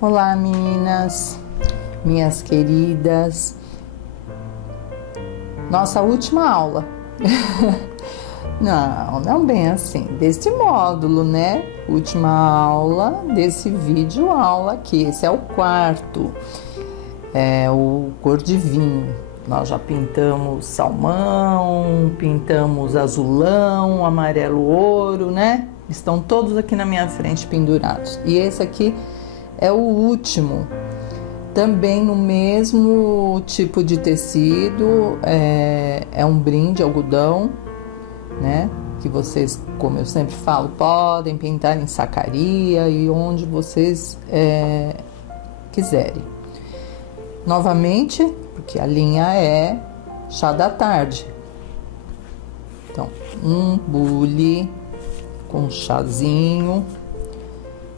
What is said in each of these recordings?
Olá, meninas, minhas queridas. Nossa última aula. Não bem assim, deste módulo, né? Última aula desse vídeo aula aqui. Esse é o quarto, é o cor de vinho. Nós já pintamos salmão, pintamos azulão, amarelo ouro, né? Estão todos aqui na minha frente pendurados. E esse aqui é o último, também no mesmo tipo de tecido, é um brinde, algodão, né? Que vocês, como eu sempre falo, podem pintar em sacaria e onde vocês quiserem. Novamente, porque a linha é chá da tarde. Então, um bule com chazinho.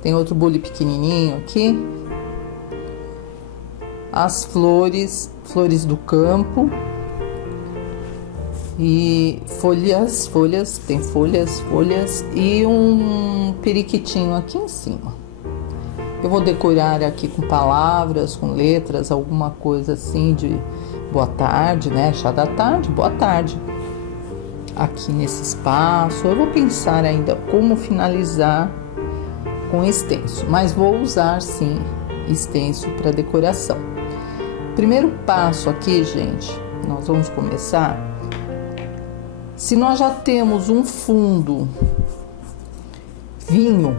Tem outro bule pequenininho aqui. As flores do campo. E folhas, tem folhas e um periquitinho aqui em cima. Eu vou decorar aqui com palavras, com letras, alguma coisa assim de boa tarde, né? Chá da tarde, boa tarde. Aqui nesse espaço, eu vou pensar ainda como finalizar com extenso, mas vou usar sim extenso para decoração. Primeiro passo aqui, gente, nós vamos começar. Se nós já temos um fundo vinho,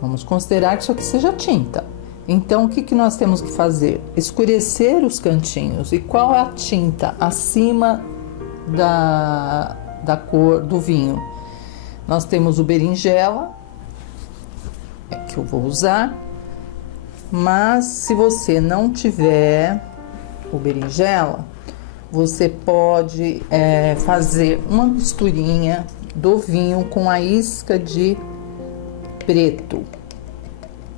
vamos considerar que isso aqui seja tinta. Então, o que nós temos que fazer? Escurecer os cantinhos. E qual é a tinta acima da cor do vinho? Nós temos o berinjela, que eu vou usar. Mas, se você não tiver o berinjela, você pode fazer uma misturinha do vinho com a isca de preto,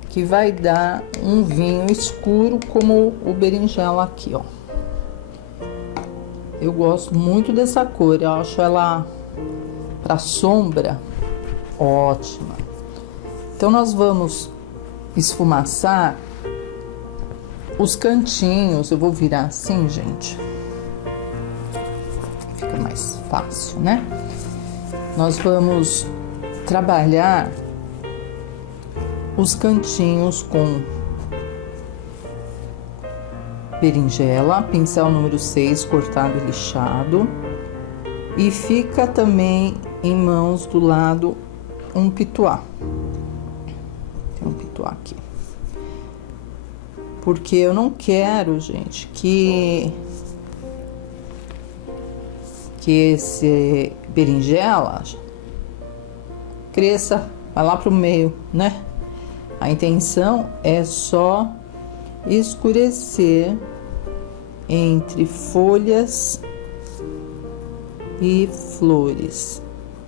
que vai dar um vinho escuro como o berinjela aqui, ó. Eu gosto muito dessa cor, eu acho ela para sombra ótima. Então nós vamos esfumaçar os cantinhos. Eu vou virar assim, gente, fica mais fácil, né? Nós vamos trabalhar os cantinhos com berinjela, pincel número 6, cortado e lixado. E fica também em mãos do lado um pituá. Tem um pituá aqui. Porque eu não quero, gente, que esse berinjela cresça, vai lá pro meio, né? A intenção é só escurecer entre folhas e flores.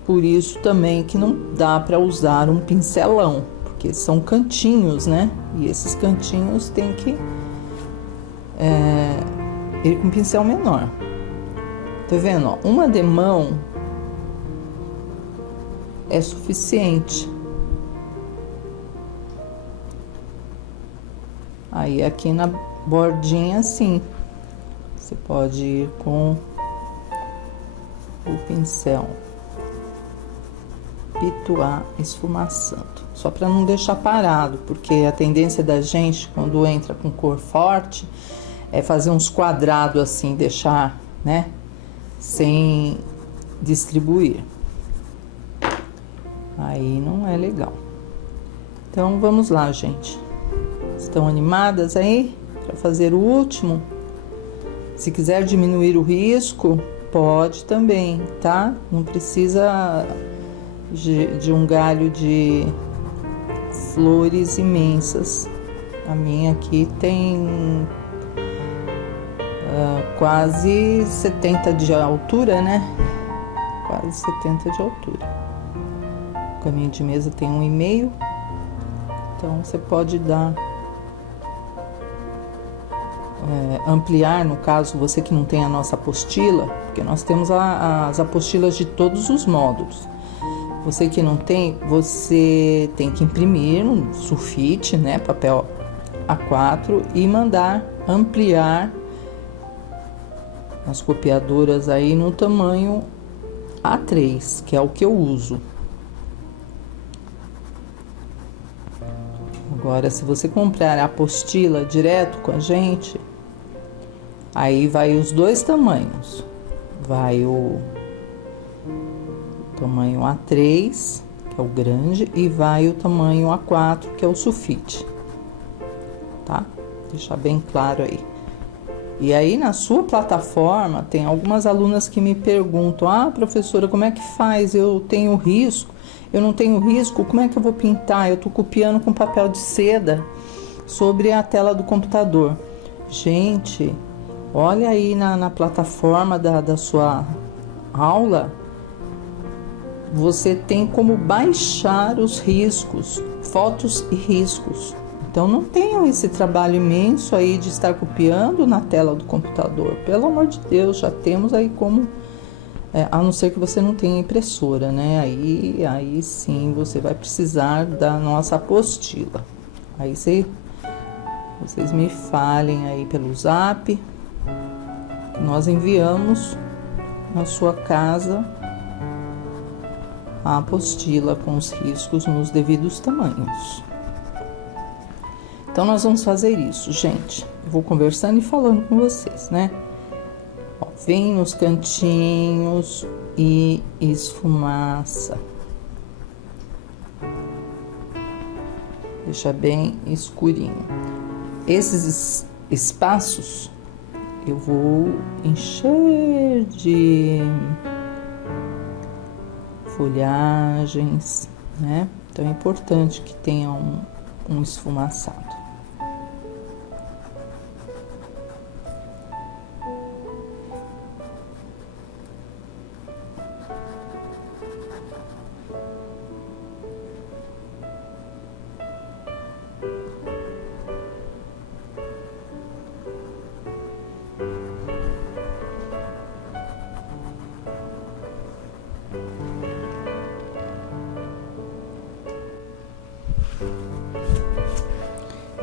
Por isso também que não dá para usar um pincelão, porque são cantinhos, né? E esses cantinhos tem que ir com um pincel menor. Tá vendo? Ó, uma demão é suficiente. Aí aqui na bordinha assim, você pode ir com o pincel pituá esfumaçando, só para não deixar parado, porque a tendência da gente quando entra com cor forte é fazer uns quadrados assim, deixar, né, sem distribuir. Aí não é legal. Então vamos lá, gente. Estão animadas aí para fazer o último? Se quiser diminuir o risco, pode também, tá? Não precisa de um galho de flores imensas. A minha aqui tem quase 70 de altura, né? Quase 70 de altura. O caminho de mesa tem 1,5. Então, você pode dar... ampliar, no caso, você que não tem a nossa apostila, porque nós temos as apostilas de todos os módulos. Você que não tem, você tem que imprimir um sulfite, né, papel A4 e mandar ampliar as copiadoras aí no tamanho A3, que é o que eu uso. Agora, se você comprar a apostila direto com a gente, aí vai os dois tamanhos. Vai o tamanho A3, que é o grande, e vai o tamanho A4, que é o sulfite. Tá? Deixar bem claro aí. E aí, na sua plataforma, tem algumas alunas que me perguntam: ah, professora, como é que faz? Eu tenho risco, eu não tenho risco, como é que eu vou pintar? Eu tô copiando com papel de seda sobre a tela do computador. Gente, olha aí na plataforma da sua aula, você tem como baixar os riscos, fotos e riscos. Então, não tenham esse trabalho imenso aí de estar copiando na tela do computador. Pelo amor de Deus, já temos aí como... a não ser que você não tenha impressora, né? Aí sim, você vai precisar da nossa apostila. Aí vocês me falem aí pelo Zap, que nós enviamos na sua casa a apostila com os riscos nos devidos tamanhos. Então, nós vamos fazer isso, gente. Eu vou conversando e falando com vocês, né? Ó, vem nos cantinhos e esfumaça. Deixa bem escurinho. Esses espaços eu vou encher de folhagens, né? Então, é importante que tenha um esfumaçado.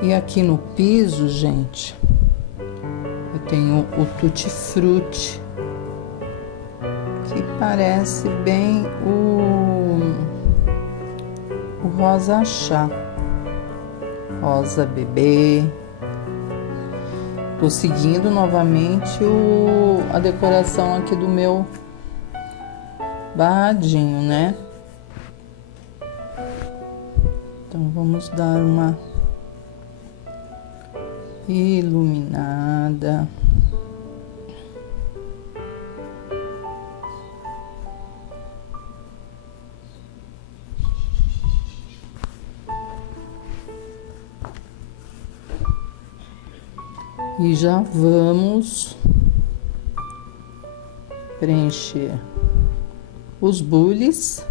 E aqui no piso, gente, eu tenho o Tutti Frutti, que parece bem o rosa chá, rosa bebê. Tô seguindo novamente a decoração aqui do meu barradinho, né? Então, vamos dar uma iluminada. E já vamos preencher os bules.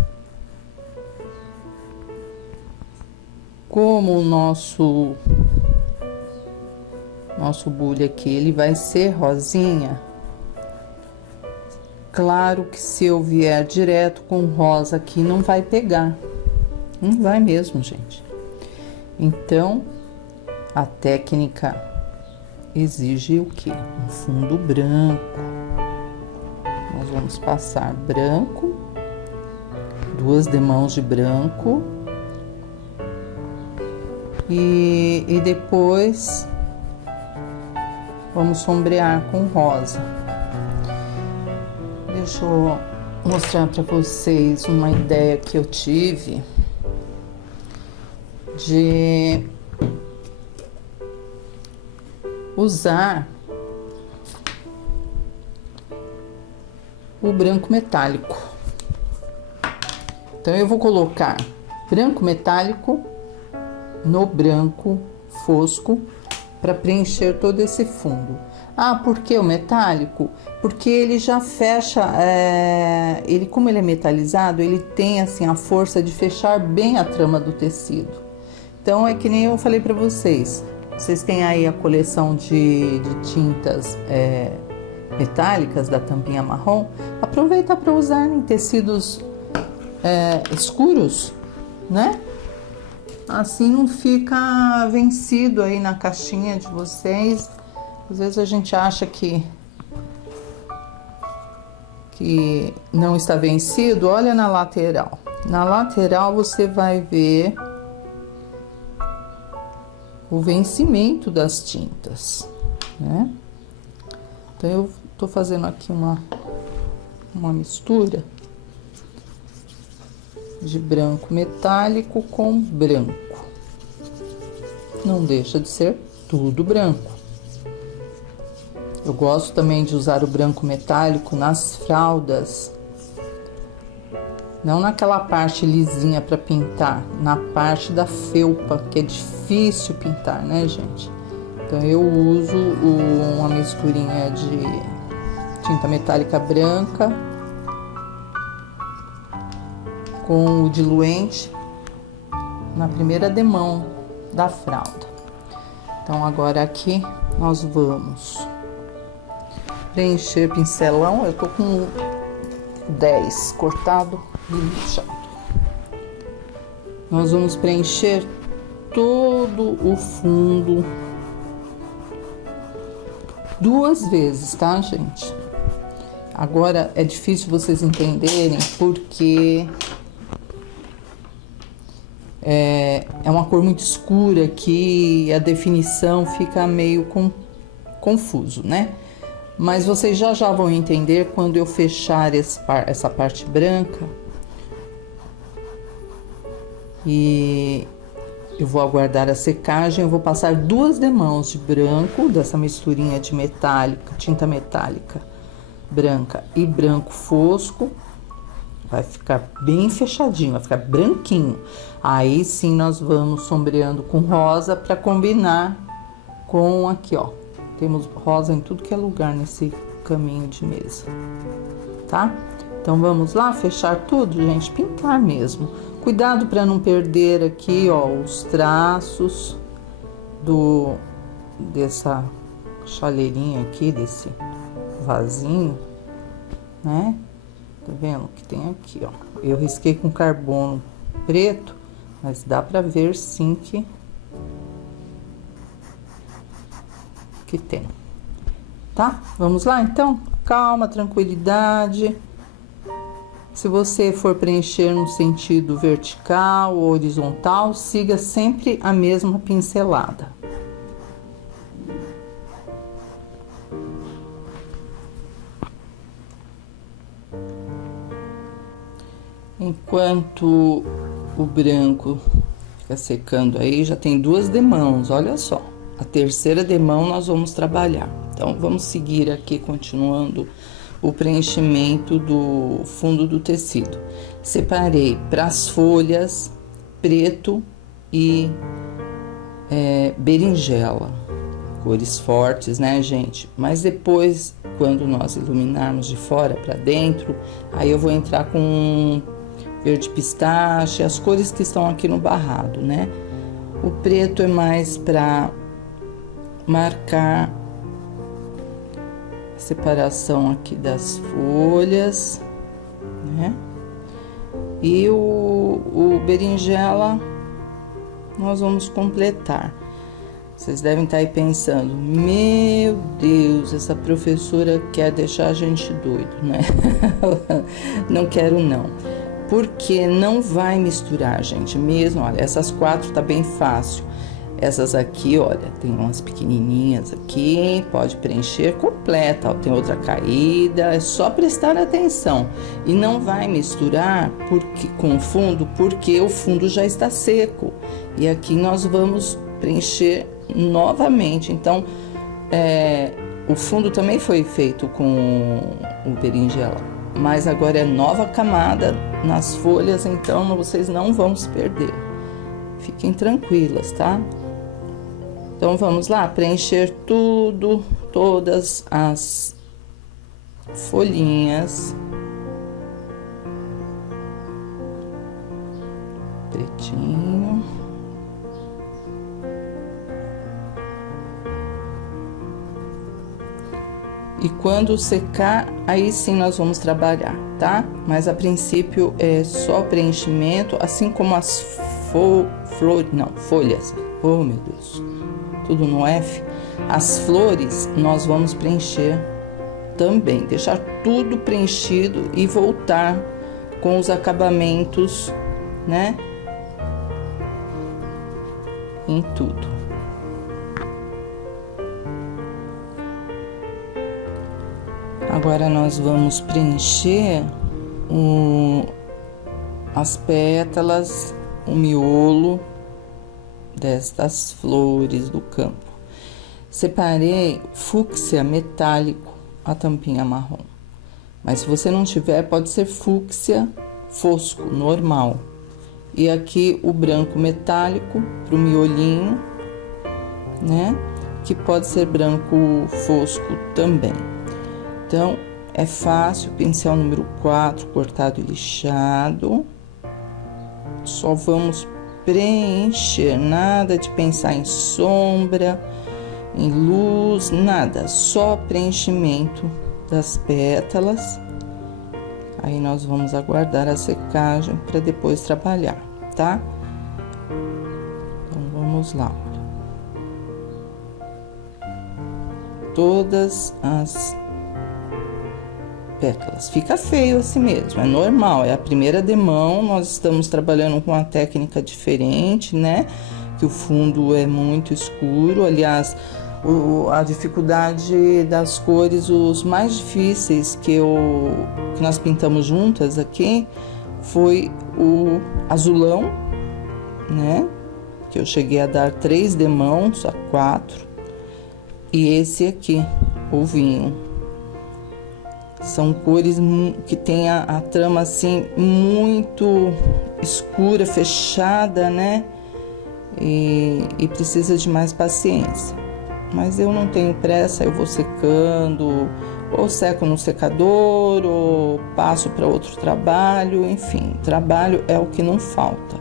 Como o nosso bule aqui, ele vai ser rosinha. Claro que se eu vier direto com rosa aqui, não vai pegar. Não vai mesmo, gente. Então, a técnica exige o quê? Um fundo branco. Nós vamos passar branco, 2 demãos de branco. E depois vamos sombrear com rosa. Deixa eu mostrar para vocês uma ideia que eu tive de usar o branco metálico. Então, eu vou colocar branco metálico no branco fosco para preencher todo esse fundo. Ah, por que o metálico? Porque ele já fecha, ele, como ele é metalizado, ele tem assim a força de fechar bem a trama do tecido. Então, é que nem eu falei para vocês. Vocês têm aí a coleção de tintas metálicas da tampinha marrom. Aproveita para usar em tecidos escuros, né? Assim não fica vencido aí na caixinha de vocês. Às vezes a gente acha que não está vencido. Olha na lateral. Na lateral você vai ver o vencimento das tintas, né? Então eu tô fazendo aqui uma mistura de branco metálico com branco. Não deixa de ser tudo branco. Eu gosto também de usar o branco metálico nas fraldas, não naquela parte lisinha para pintar, na parte da felpa, que é difícil pintar, né, gente? Então eu uso uma misturinha de tinta metálica branca com o diluente na primeira demão da fralda. Então agora aqui nós vamos preencher pincelão. Eu tô com 10 cortado e lixado. Nós vamos preencher todo o fundo 2 vezes, tá, gente? Agora é difícil vocês entenderem porque é uma cor muito escura que a definição fica meio confuso, né? Mas vocês já vão entender quando eu fechar essa parte branca. E eu vou aguardar a secagem. Eu vou passar 2 demãos de branco, dessa misturinha de metálica, tinta metálica branca e branco fosco. Vai ficar bem fechadinho, vai ficar branquinho. Aí sim nós vamos sombreando com rosa para combinar com aqui, ó. Temos rosa em tudo que é lugar nesse caminho de mesa, tá? Então vamos lá fechar tudo, gente, pintar mesmo. Cuidado para não perder aqui, ó, os traços dessa chaleirinha aqui, desse vasinho, né? Tá vendo que tem aqui, ó? Eu risquei com carbono preto, mas dá para ver sim que tem, tá? Vamos lá, então? Calma, tranquilidade. Se você for preencher no sentido vertical ou horizontal, siga sempre a mesma pincelada. Enquanto o branco fica secando aí, já tem 2 demãos, olha só. A terceira demão nós vamos trabalhar. Então, vamos seguir aqui, continuando o preenchimento do fundo do tecido. Separei para as folhas preto e berinjela. Cores fortes, né, gente? Mas depois, quando nós iluminarmos de fora para dentro, aí eu vou entrar com verde pistache, as cores que estão aqui no barrado, né? O preto é mais para marcar a separação aqui das folhas, né? E o berinjela nós vamos completar. Vocês devem estar aí pensando, meu Deus, essa professora quer deixar a gente doido, né? Não quero não. Porque não vai misturar, gente, mesmo, olha, essas 4 tá bem fácil. Essas aqui, olha, tem umas pequenininhas aqui, pode preencher completa, ó, tem outra caída, é só prestar atenção. E não vai misturar com o fundo, porque o fundo já está seco. E aqui nós vamos preencher novamente. Então, o fundo também foi feito com o berinjela, mas agora é nova camada nas folhas, então vocês não vão se perder. Fiquem tranquilas, tá? Então, vamos lá, preencher tudo, todas as folhinhas. Pretinho. E quando secar, aí sim nós vamos trabalhar, tá? Mas a princípio é só preenchimento, assim como as folhas. Oh, meu Deus. Tudo no F. As flores nós vamos preencher também. Deixar tudo preenchido e voltar com os acabamentos, né? Em tudo. Agora nós vamos preencher as pétalas, o miolo destas flores do campo. Separei fúcsia metálico, a tampinha marrom. Mas se você não tiver, pode ser fúcsia fosco, normal. E aqui o branco metálico pro miolinho, né? Que pode ser branco fosco também. Então, é fácil, pincel número 4, cortado e lixado. Só vamos preencher, nada de pensar em sombra, em luz, nada. Só preenchimento das pétalas. Aí, nós vamos aguardar a secagem para depois trabalhar, tá? Então, vamos lá. Todas as pétalas. Fica feio assim mesmo, é normal, é a primeira demão, nós estamos trabalhando com uma técnica diferente, né? Que o fundo é muito escuro, aliás, a dificuldade das cores, os mais difíceis que nós pintamos juntas aqui, foi o azulão, né? Que eu cheguei a dar 3 demãos, a 4, e esse aqui, o vinho. São cores que tem a trama assim muito escura, fechada, né? E precisa de mais paciência. Mas eu não tenho pressa, eu vou secando, ou seco no secador, ou passo para outro trabalho, enfim, trabalho é o que não falta.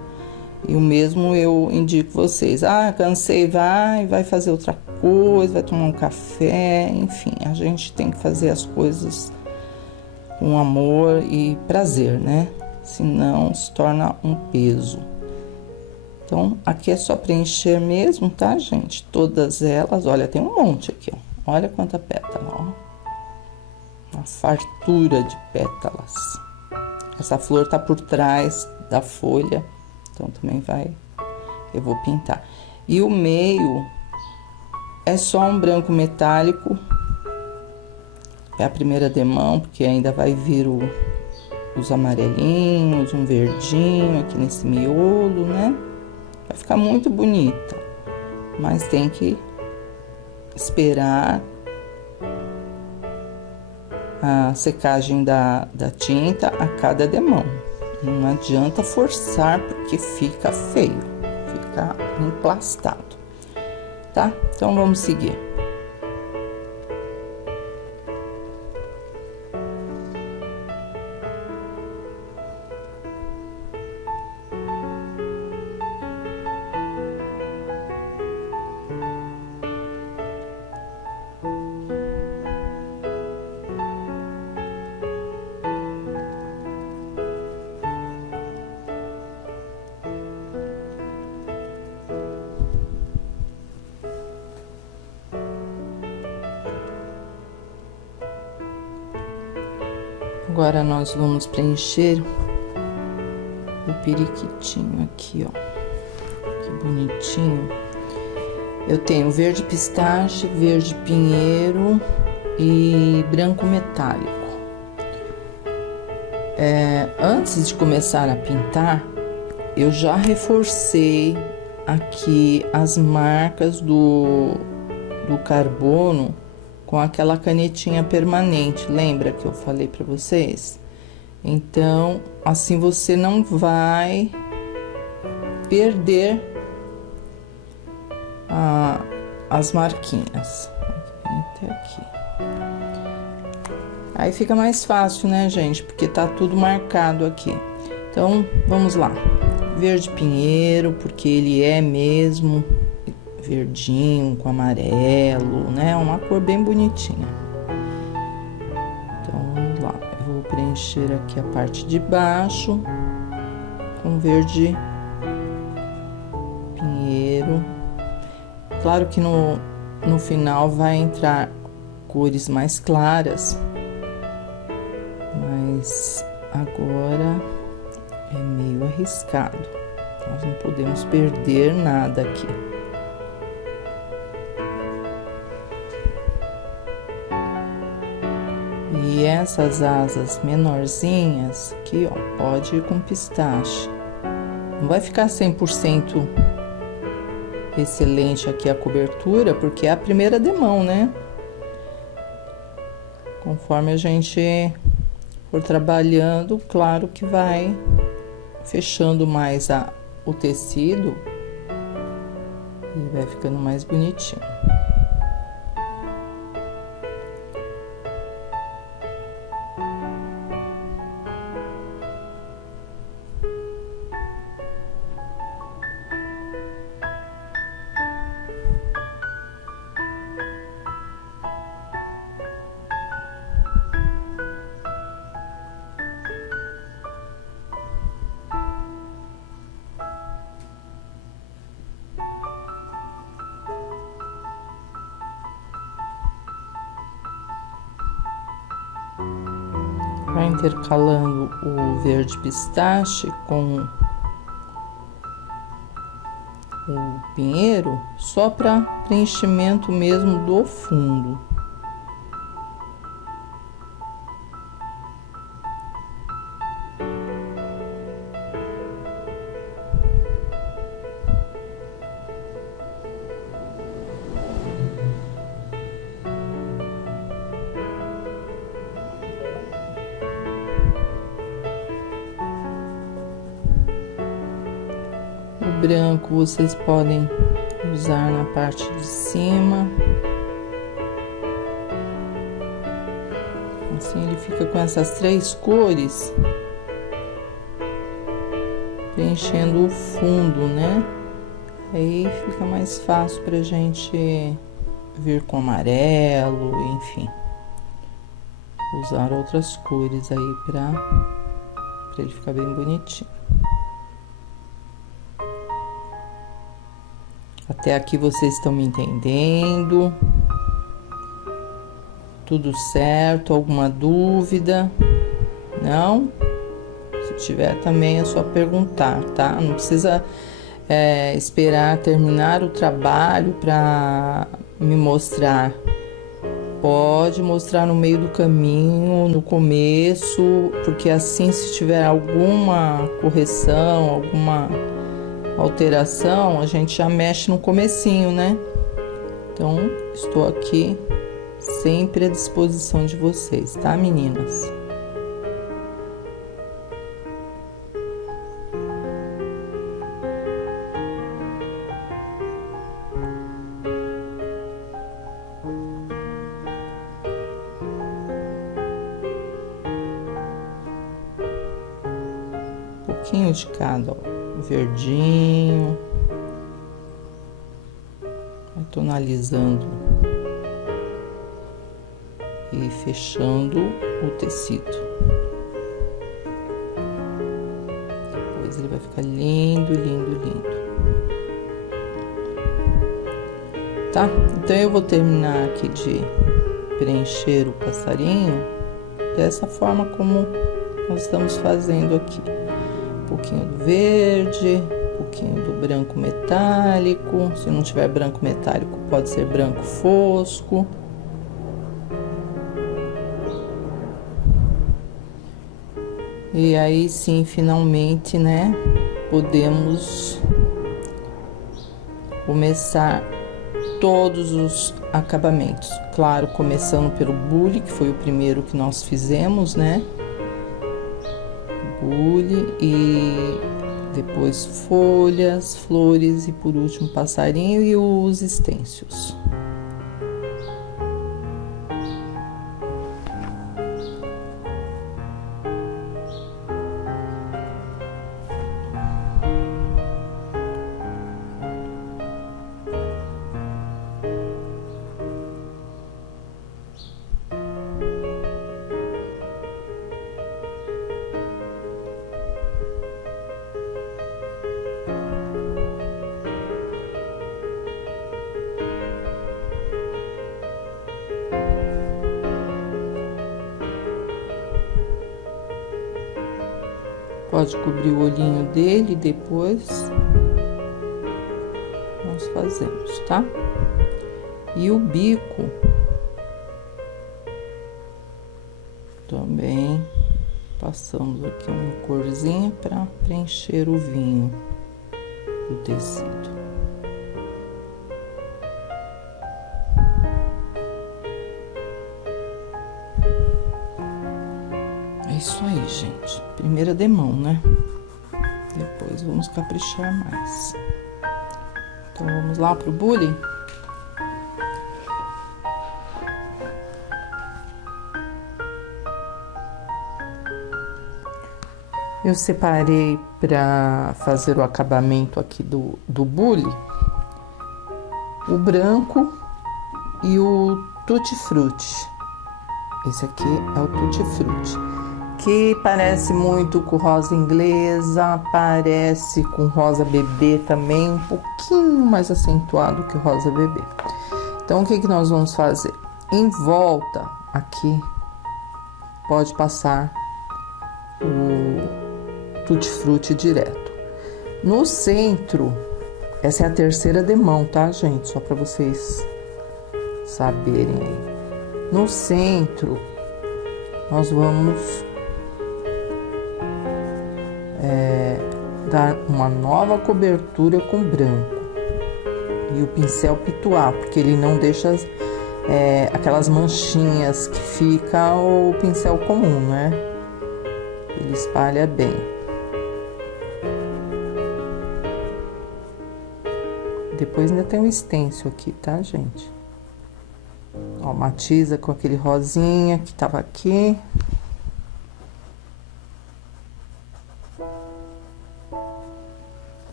E o mesmo eu indico vocês, cansei, vai fazer outra coisa, vai tomar um café, enfim, a gente tem que fazer as coisas com amor e prazer, né? Senão se torna um peso. Então, aqui é só preencher mesmo, tá, gente? Todas elas, olha, tem um monte aqui, ó. Olha quanta pétala, ó. Uma fartura de pétalas. Essa flor tá por trás da folha, então também eu vou pintar. E o meio é só um branco metálico. É a primeira demão, porque ainda vai vir os amarelinhos, um verdinho aqui nesse miolo, né? Vai ficar muito bonita, mas tem que esperar a secagem da tinta a cada demão. Não adianta forçar, porque fica feio, fica emplastado, tá? Então, vamos seguir. Agora, nós vamos preencher o periquitinho aqui, ó. Que bonitinho. Eu tenho verde pistache, verde pinheiro e branco metálico. Antes de começar a pintar, eu já reforcei aqui as marcas do carbono com aquela canetinha permanente, lembra que eu falei para vocês? Então, assim você não vai perder as marquinhas. Até aqui. Aí fica mais fácil, né, gente? Porque tá tudo marcado aqui. Então, vamos lá. Verde pinheiro, porque ele é mesmo verdinho com amarelo, né? Uma cor bem bonitinha. Então, vamos lá. Eu vou preencher aqui a parte de baixo com verde Claro que no final vai entrar cores mais claras, mas agora é meio arriscado. Nós não podemos perder nada aqui. E essas asas menorzinhas aqui, ó, pode ir com pistache. Não vai ficar 100% excelente aqui a cobertura, porque é a primeira demão, né? Conforme a gente for trabalhando, claro que vai fechando mais o tecido e vai ficando mais bonitinho. Vai intercalando o verde pistache com o pinheiro, só para preenchimento mesmo do fundo. O branco vocês podem usar na parte de cima. Assim ele fica com essas três cores, preenchendo o fundo, né? Aí fica mais fácil pra gente vir com amarelo, enfim. Usar outras cores aí pra ele ficar bem bonitinho. Até aqui vocês estão me entendendo? Tudo certo? Alguma dúvida? Não? Se tiver também é só perguntar, tá? Não precisa esperar terminar o trabalho para me mostrar. Pode mostrar no meio do caminho, no começo, porque assim, se tiver alguma correção, alguma alteração, a gente já mexe no comecinho, né? Então, estou aqui sempre à disposição de vocês, tá, meninas? Um pouquinho de cada, ó. Verdinho, vai tonalizando e fechando o tecido. Depois ele vai ficar lindo, lindo, lindo. Tá? Então eu vou terminar aqui de preencher o passarinho dessa forma como nós estamos fazendo aqui. Um pouquinho do verde, um pouquinho do branco metálico. Se não tiver branco metálico, pode ser branco fosco. E aí sim, finalmente, né, podemos começar todos os acabamentos. Claro, começando pelo bule, que foi o primeiro que nós fizemos, né? Bule e depois folhas, flores e por último passarinho e os estêncios. Pode cobrir o olhinho dele e depois nós fazemos, tá? E o bico também passamos aqui uma corzinha para preencher o vinho do tecido. É isso aí, gente. Primeira demão, né? Depois vamos caprichar mais. Então, vamos lá pro bule? Eu separei para fazer o acabamento aqui do bule, o branco e o tutti frutti. Esse aqui é o tutti frutti, que parece muito com rosa inglesa, parece com rosa bebê também, um pouquinho mais acentuado que o rosa bebê. Então, o que nós vamos fazer? Em volta aqui, pode passar o tutti frutti direto. No centro, essa é a terceira demão, tá, gente? Só para vocês saberem aí. No centro, nós vamos dar uma nova cobertura com branco. E o pincel pituar, porque ele não deixa aquelas manchinhas que fica o pincel comum, né? Ele espalha bem. Depois ainda tem um stencil aqui, tá, gente? Ó, matiza com aquele rosinha que tava aqui.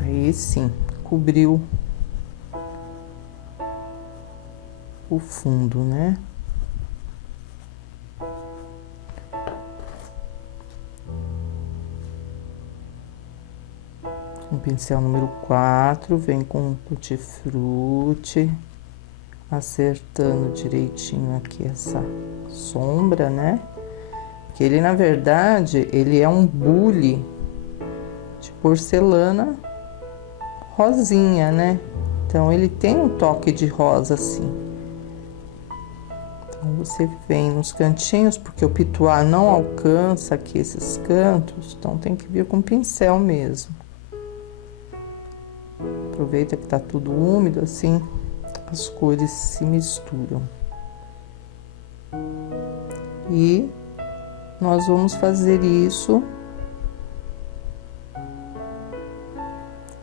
Aí sim, cobriu o fundo, né? O pincel número 4, vem com o tutti frutti, acertando direitinho aqui essa sombra, né? Que ele, na verdade, ele é um bule de porcelana rosinha, né? Então, ele tem um toque de rosa, assim. Então, você vem nos cantinhos, porque o pituar não alcança aqui esses cantos, então tem que vir com pincel mesmo. Aproveita que tá tudo úmido, assim, as cores se misturam. E nós vamos fazer isso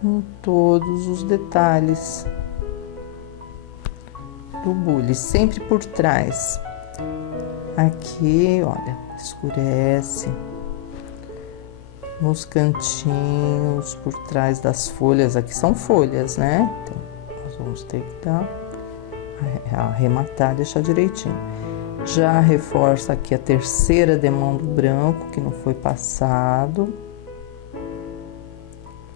em todos os detalhes do bule, sempre por trás. Aqui, olha, escurece. Nos cantinhos, por trás das folhas, aqui são folhas, né? Então, nós vamos ter que arrematar, deixar direitinho. Já reforça aqui a terceira demão do branco, que não foi passado.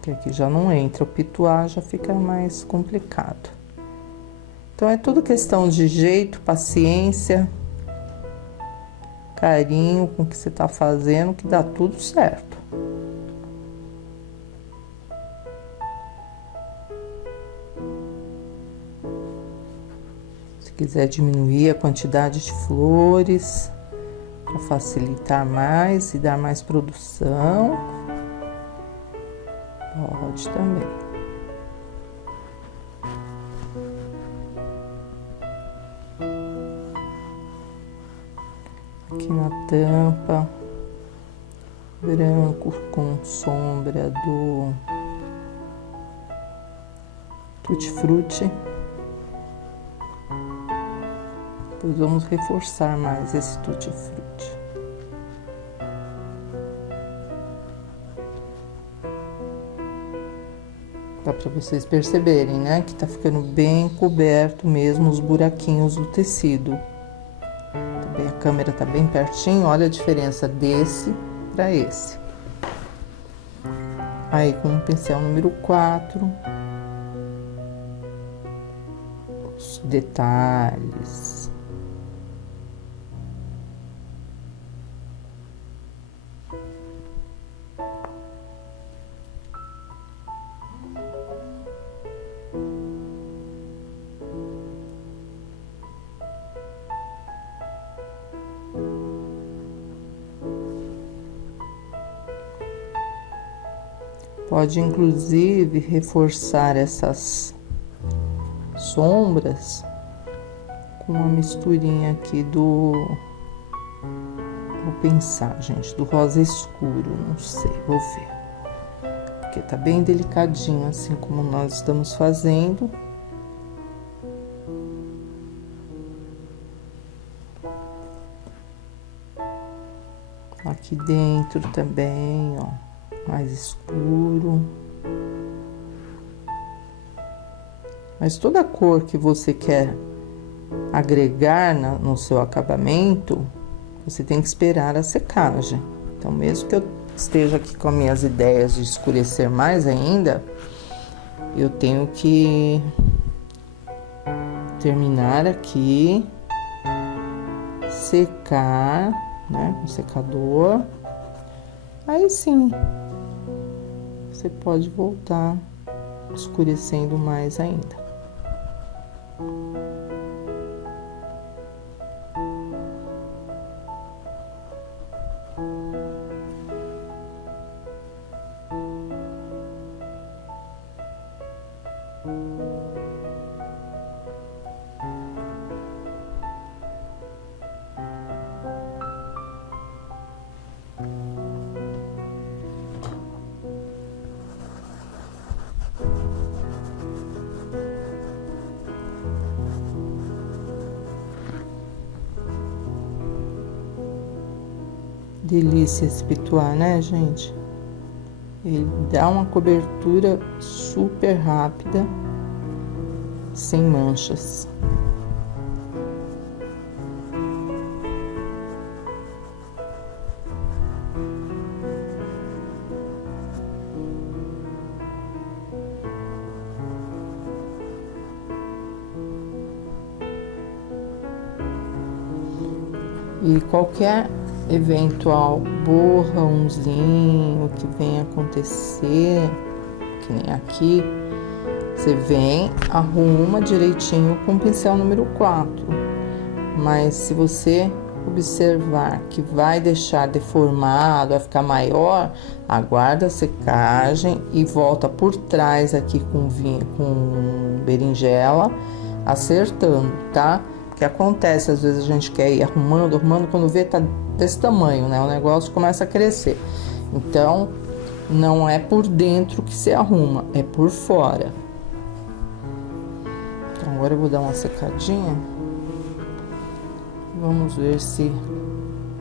Que aqui já não entra, o pituar já fica mais complicado. Então, é tudo questão de jeito, paciência, carinho com o que você tá fazendo, que dá tudo certo. Se quiser diminuir a quantidade de flores para facilitar mais e dar mais produção, pode também. Aqui na tampa, branco com sombra do tutti frutti. Depois vamos reforçar mais esse tutti frutti. Dá para vocês perceberem, né? Que tá ficando bem coberto mesmo os buraquinhos do tecido. Também a câmera tá bem pertinho, olha a diferença desse para esse. Aí com o pincel número 4, os detalhes. Pode inclusive reforçar essas sombras com uma misturinha aqui do... Vou pensar, gente, do rosa escuro, não sei, vou ver. Porque tá bem delicadinho, assim como nós estamos fazendo. Aqui dentro também, ó, mais escuro. Mas toda cor que você quer agregar no seu acabamento, você tem que esperar a secagem. Então, mesmo que eu esteja aqui com as minhas ideias de escurecer mais ainda, eu tenho que terminar aqui, secar, né, com secador. Aí sim, você pode voltar escurecendo mais ainda. Delícia esse pituá, né, gente? Ele dá uma cobertura super rápida, sem manchas. E qualquer eventual borrãozinho que venha acontecer, que nem aqui, você vem, arruma direitinho com o pincel número 4. Mas se você observar que vai deixar deformado, vai ficar maior, aguarda a secagem e volta por trás aqui com berinjela, acertando, tá? O que acontece, às vezes a gente quer ir arrumando, quando vê tá desse tamanho, né? O negócio começa a crescer. Então, não é por dentro que se arruma, é por fora. Então, agora eu vou dar uma secadinha. Vamos ver se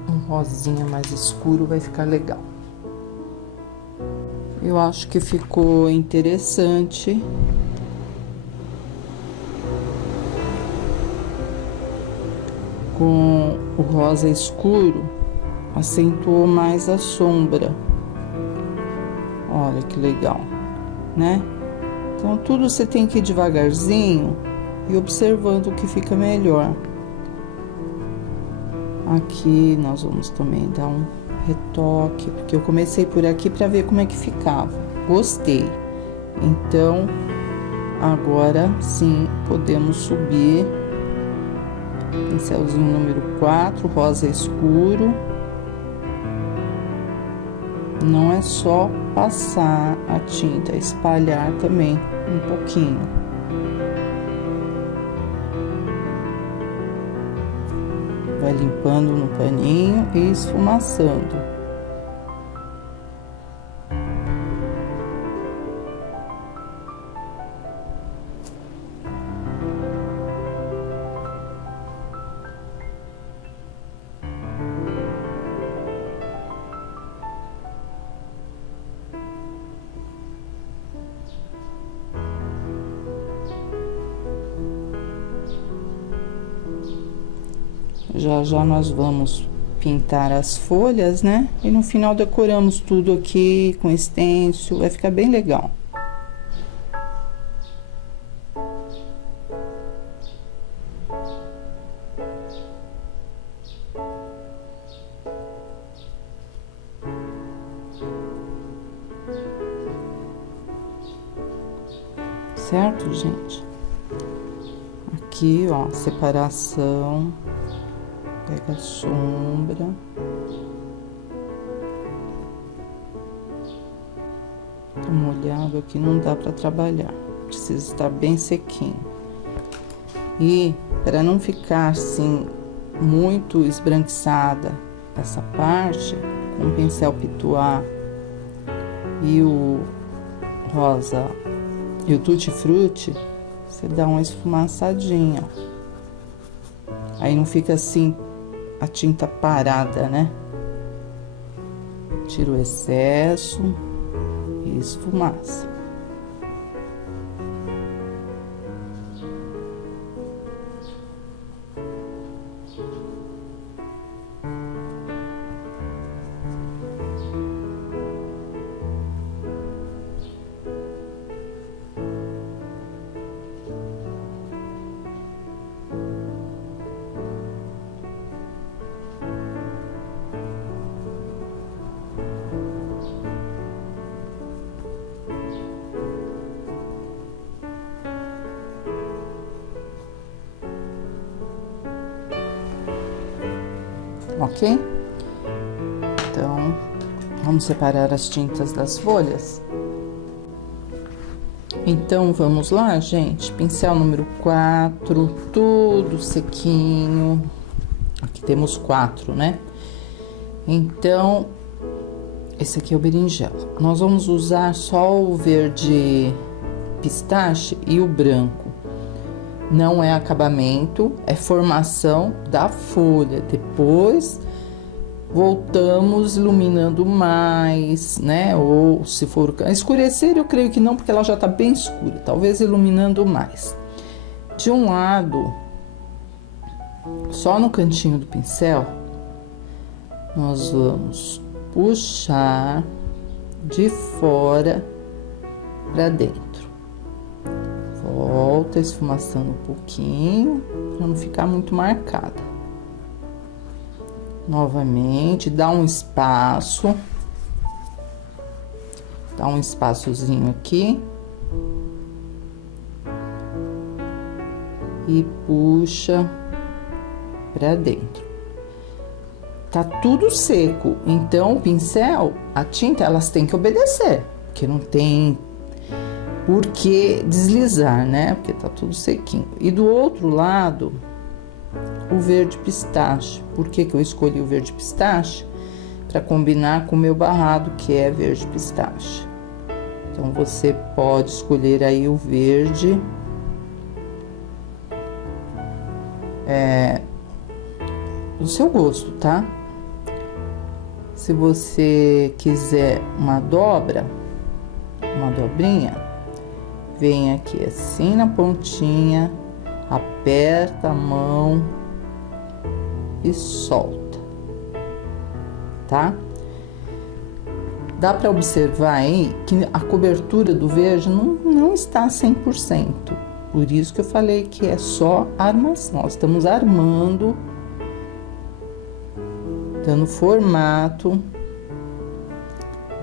um rosinha mais escuro vai ficar legal. Eu acho que ficou interessante. Com o rosa escuro, acentuou mais a sombra. Olha que legal, né? Então, tudo você tem que ir devagarzinho e observando o que fica melhor. Aqui nós vamos também dar um retoque, porque eu comecei por aqui para ver como é que ficava. Gostei. Então, agora sim, podemos subir. Pincelzinho número 4, rosa escuro. Não é só passar a tinta, é espalhar também um pouquinho. Vai limpando no paninho e esfumaçando. Já já nós vamos pintar as folhas, né? E no final decoramos tudo aqui com stencil, vai ficar bem legal. Certo, gente? Aqui, ó, separação. Pega a sombra. Então, molhado aqui não dá para trabalhar, precisa estar bem sequinho. E para não ficar assim muito esbranquiçada essa parte, com o pincel Pituá e o rosa e o Tutti Frutti, você dá uma esfumaçadinha. Aí não fica assim a tinta parada, né? Tira o excesso e esfumaça. Ok? Então, vamos separar as tintas das folhas. Então, vamos lá, gente. Pincel número 4, tudo sequinho. Aqui temos 4, né? Então, esse aqui é o berinjela. Nós vamos usar só o verde pistache e o branco. Não é acabamento, é formação da folha. Depois voltamos iluminando mais, né? Ou se for escurecer, eu creio que não, porque ela já tá bem escura. Talvez iluminando mais. De um lado, só no cantinho do pincel, nós vamos puxar de fora para dentro. Volta esfumaçando um pouquinho, para não ficar muito marcada. Novamente, dá um espaço. Dá um espaçozinho aqui. E puxa para dentro. Tá tudo seco, então o pincel, a tinta, elas têm que obedecer, porque não tem por que deslizar, né? Porque tá tudo sequinho. E do outro lado, o verde pistache. Por que que eu escolhi o verde pistache? Para combinar com o meu barrado, que é verde pistache. Então, você pode escolher aí o verde. Do seu gosto, tá? Se você quiser uma dobra, uma dobrinha, vem aqui assim na pontinha, aperta a mão e solta, tá? Dá para observar aí que a cobertura do verde não está 100%. Por isso que eu falei que é só armação. Nós estamos armando, dando formato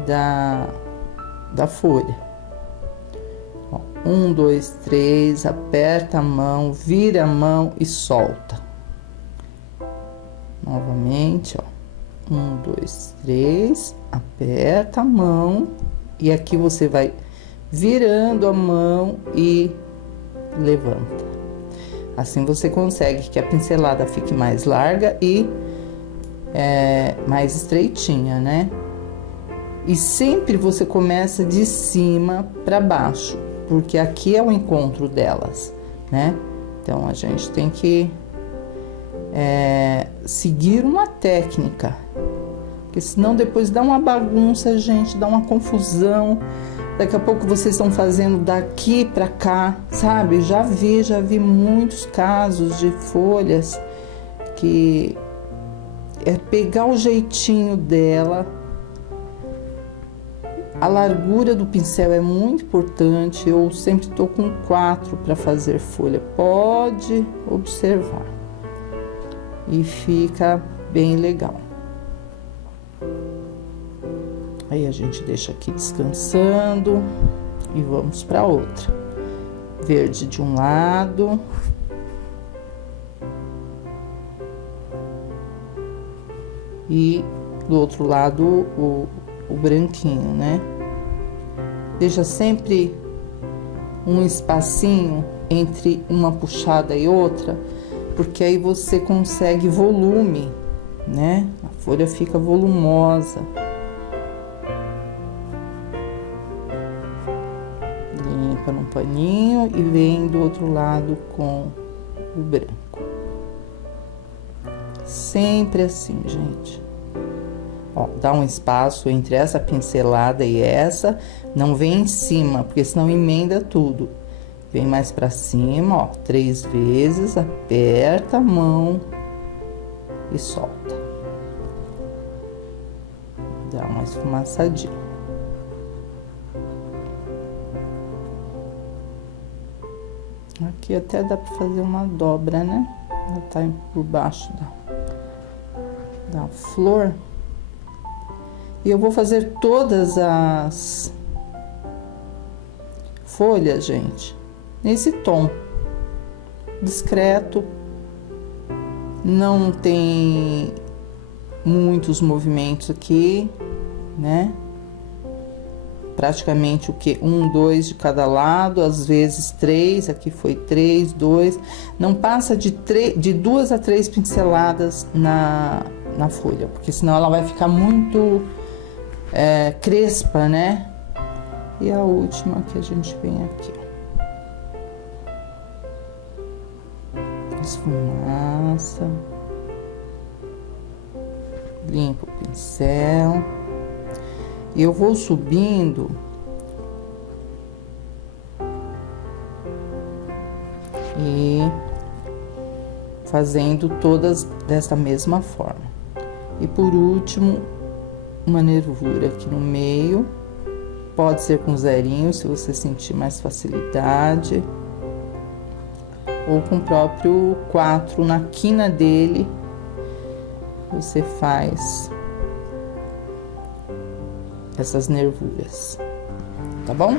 da folha. Ó, 1, 2, 3, aperta a mão, vira a mão e solta. Novamente, ó. 1, 2, 3, aperta a mão e aqui você vai virando a mão e levanta. Assim você consegue que a pincelada fique mais larga e mais estreitinha, né? E sempre você começa de cima para baixo, porque aqui é o encontro delas, né? Então, a gente tem que seguir uma técnica, porque senão depois dá uma bagunça, gente, dá uma confusão. Daqui a pouco vocês estão fazendo daqui para cá, sabe? Já vi muitos casos de folhas que é pegar o jeitinho dela. A largura do pincel é muito importante. Eu sempre tô com 4 para fazer folha. Pode observar. E fica bem legal. Aí a gente deixa aqui descansando e vamos para outra. Verde de um lado. E do outro lado o branquinho, né? Deixa sempre um espacinho entre uma puxada e outra, porque aí você consegue volume, né? A folha fica volumosa. Limpa num paninho e vem do outro lado com o branco. Sempre assim, gente. Ó, dá um espaço entre essa pincelada e essa, não vem em cima, porque senão emenda tudo. Vem mais pra cima, ó, 3 vezes, aperta a mão e solta. Dá uma esfumaçadinha. Aqui até dá pra fazer uma dobra, né? Ela tá por baixo da flor. E eu vou fazer todas as folhas, gente, nesse tom discreto. Não tem muitos movimentos aqui, né? Praticamente o que? 1, 2 de cada lado, às vezes 3, aqui foi 3, 2. Não passa de 2 a 3 pinceladas na folha, porque senão ela vai ficar muito crespa, né? E a última que a gente vem aqui, ó. Esfumaça. Limpa o pincel. E eu vou subindo e fazendo todas dessa mesma forma. E por último, uma nervura aqui no meio. Pode ser com zerinho, se você sentir mais facilidade. Ou com o próprio 4 na quina dele, você faz essas nervuras, tá bom?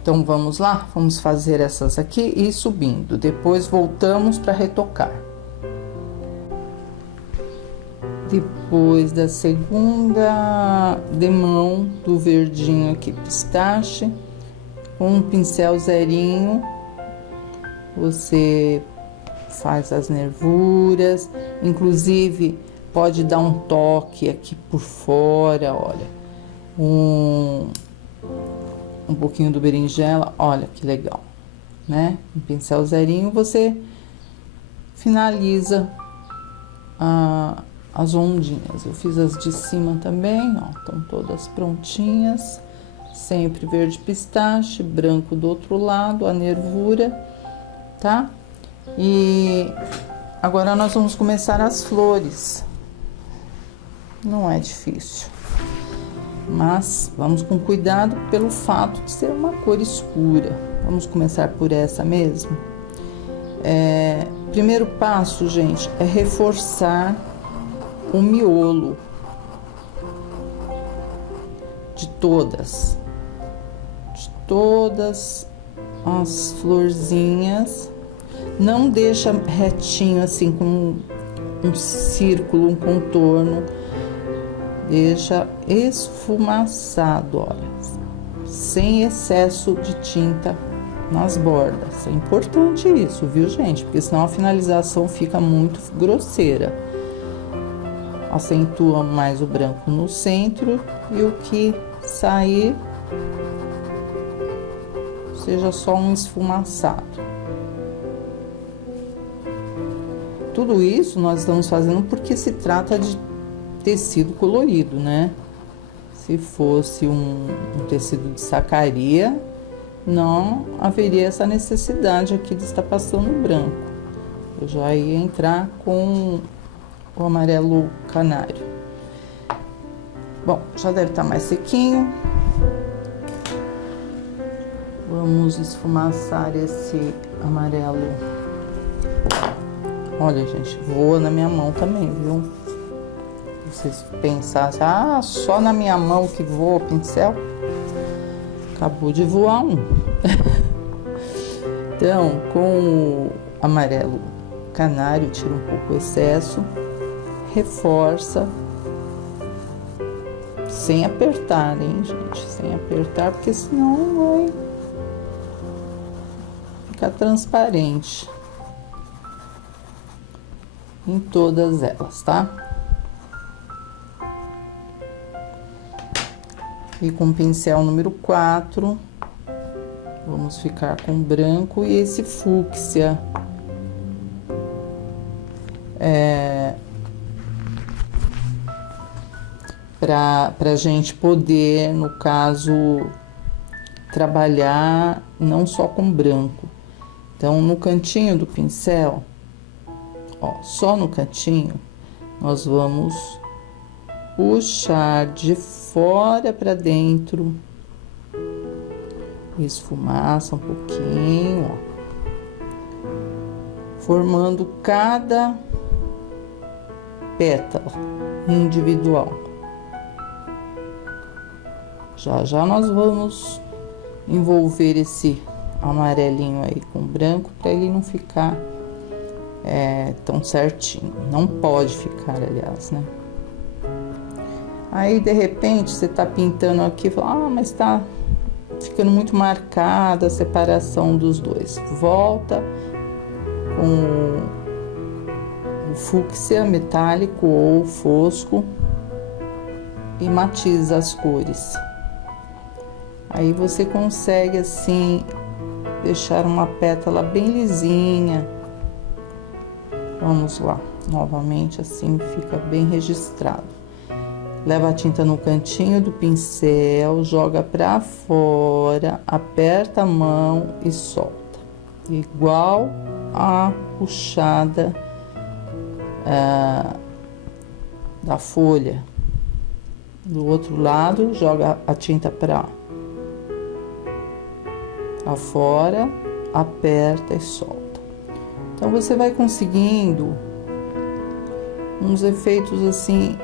Então, vamos lá? Vamos fazer essas aqui e ir subindo. Depois, voltamos para retocar. Depois da segunda demão do verdinho aqui, pistache, com um pincel zerinho, você faz as nervuras. Inclusive, pode dar um toque aqui por fora, olha. Um pouquinho do berinjela, olha que legal, né? Um pincel zerinho, você finaliza as ondinhas. Eu fiz as de cima também, ó, estão todas prontinhas. Sempre verde pistache, branco do outro lado, a nervura, tá? E agora nós vamos começar as flores. Não é difícil, mas vamos com cuidado pelo fato de ser uma cor escura. Vamos começar por essa mesmo. Primeiro passo, gente, é reforçar o miolo de todas as florzinhas. Não deixa retinho assim com um círculo, um contorno. Deixa esfumaçado, olha, sem excesso de tinta nas bordas. É importante isso, viu, gente? Porque senão a finalização fica muito grosseira. Acentua mais o branco no centro e o que sair seja só um esfumaçado. Tudo isso nós estamos fazendo porque se trata de tecido colorido, né? Se fosse um tecido de sacaria, não haveria essa necessidade aqui de estar passando branco. Eu já ia entrar com o amarelo canário. Bom, já deve estar mais sequinho. Vamos esfumaçar esse amarelo. Olha, gente, voa na minha mão também, viu? Vocês pensassem, só na minha mão que voa o pincel? Acabou de voar um. Então, com o amarelo canário, tira um pouco o excesso, reforça, Sem apertar, hein, gente? Sem apertar, porque senão vai ficar transparente em todas elas, tá? E com o pincel número 4, vamos ficar com branco e esse fúcsia. Pra gente poder, no caso, trabalhar não só com branco. Então, no cantinho do pincel, ó, só no cantinho, nós vamos puxar de fora para dentro, esfumaça um pouquinho, ó, formando cada pétala individual. Já nós vamos envolver esse amarelinho aí com branco para ele não ficar tão certinho. Não pode ficar, aliás, né? Aí, de repente, você tá pintando aqui e fala, mas tá ficando muito marcada a separação dos dois. Volta com o fúcsia metálico ou fosco e matiza as cores. Aí você consegue, assim, deixar uma pétala bem lisinha. Vamos lá, novamente, assim fica bem registrado. Leva a tinta no cantinho do pincel, joga pra fora, aperta a mão e solta. Igual a puxada da folha. Do outro lado, joga a tinta pra fora, aperta e solta. Então, você vai conseguindo uns efeitos assim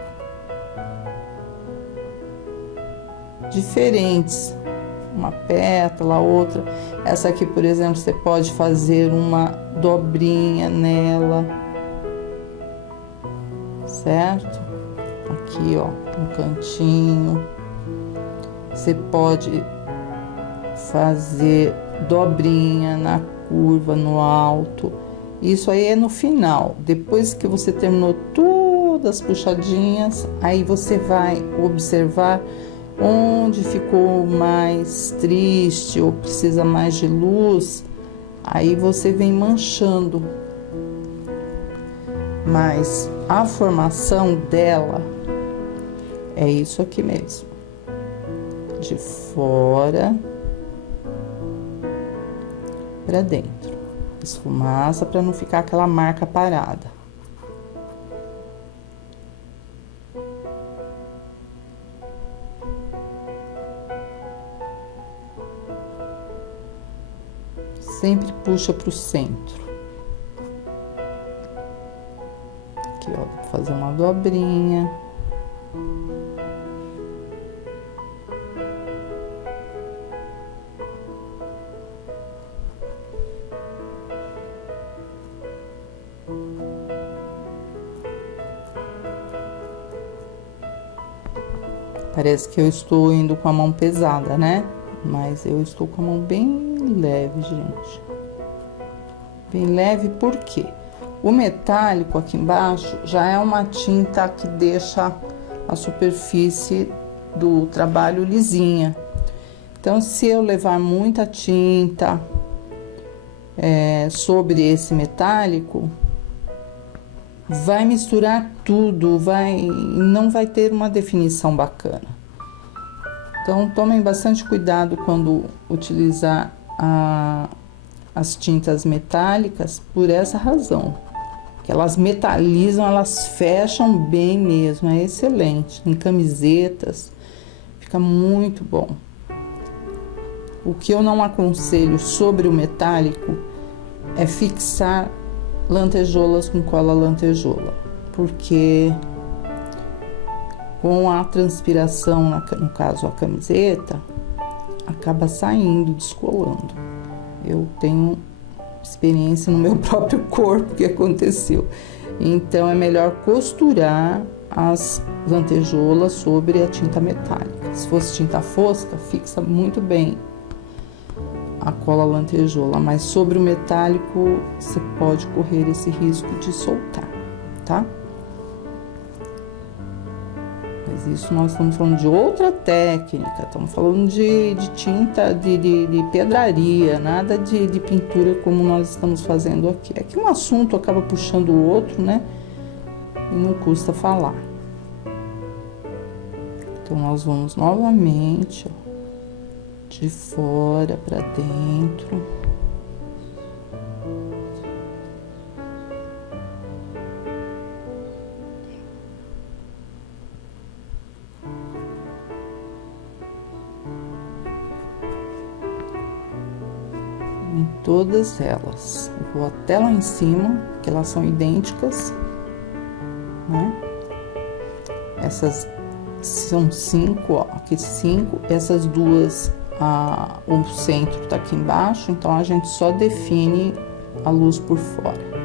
diferentes, uma pétala, outra. Essa aqui, por exemplo, você pode fazer uma dobrinha nela, certo? Aqui, ó, no cantinho. Você pode fazer dobrinha na curva, no alto. Isso aí é no final. Depois que você terminou todas as puxadinhas, aí você vai observar onde ficou mais triste ou precisa mais de luz, aí você vem manchando. Mas a formação dela é isso aqui mesmo. De fora para dentro. Esfumaça para não ficar aquela marca parada. Sempre puxa para o centro. Aqui, ó, vou fazer uma dobrinha. Parece que eu estou indo com a mão pesada, né? Mas eu estou com a mão bem leve, gente. Bem leve, por quê? O metálico aqui embaixo já é uma tinta que deixa a superfície do trabalho lisinha. Então, se eu levar muita tinta sobre esse metálico, vai misturar tudo, não vai ter uma definição bacana. Então, tomem bastante cuidado quando utilizar as tintas metálicas por essa razão. Que elas metalizam, elas fecham bem mesmo, é excelente. Em camisetas, fica muito bom. O que eu não aconselho sobre o metálico é fixar lantejoulas com cola lantejoula, porque com a transpiração, no caso a camiseta, acaba saindo, descolando. Eu tenho experiência no meu próprio corpo que aconteceu. Então é melhor costurar as lantejoulas sobre a tinta metálica. Se fosse tinta fosca, fixa muito bem a cola lantejoula, mas sobre o metálico você pode correr esse risco de soltar, tá? Mas isso nós estamos falando de outra técnica, estamos falando de tinta de pedraria, nada de pintura como nós estamos fazendo aqui. É que um assunto acaba puxando o outro, né? E não custa falar. Então, nós vamos novamente, ó, de fora para dentro. Em todas elas. Eu vou até lá em cima, que elas são idênticas, né? Essas são 5, ó, aqui 5, essas duas, o centro tá aqui embaixo, então a gente só define a luz por fora.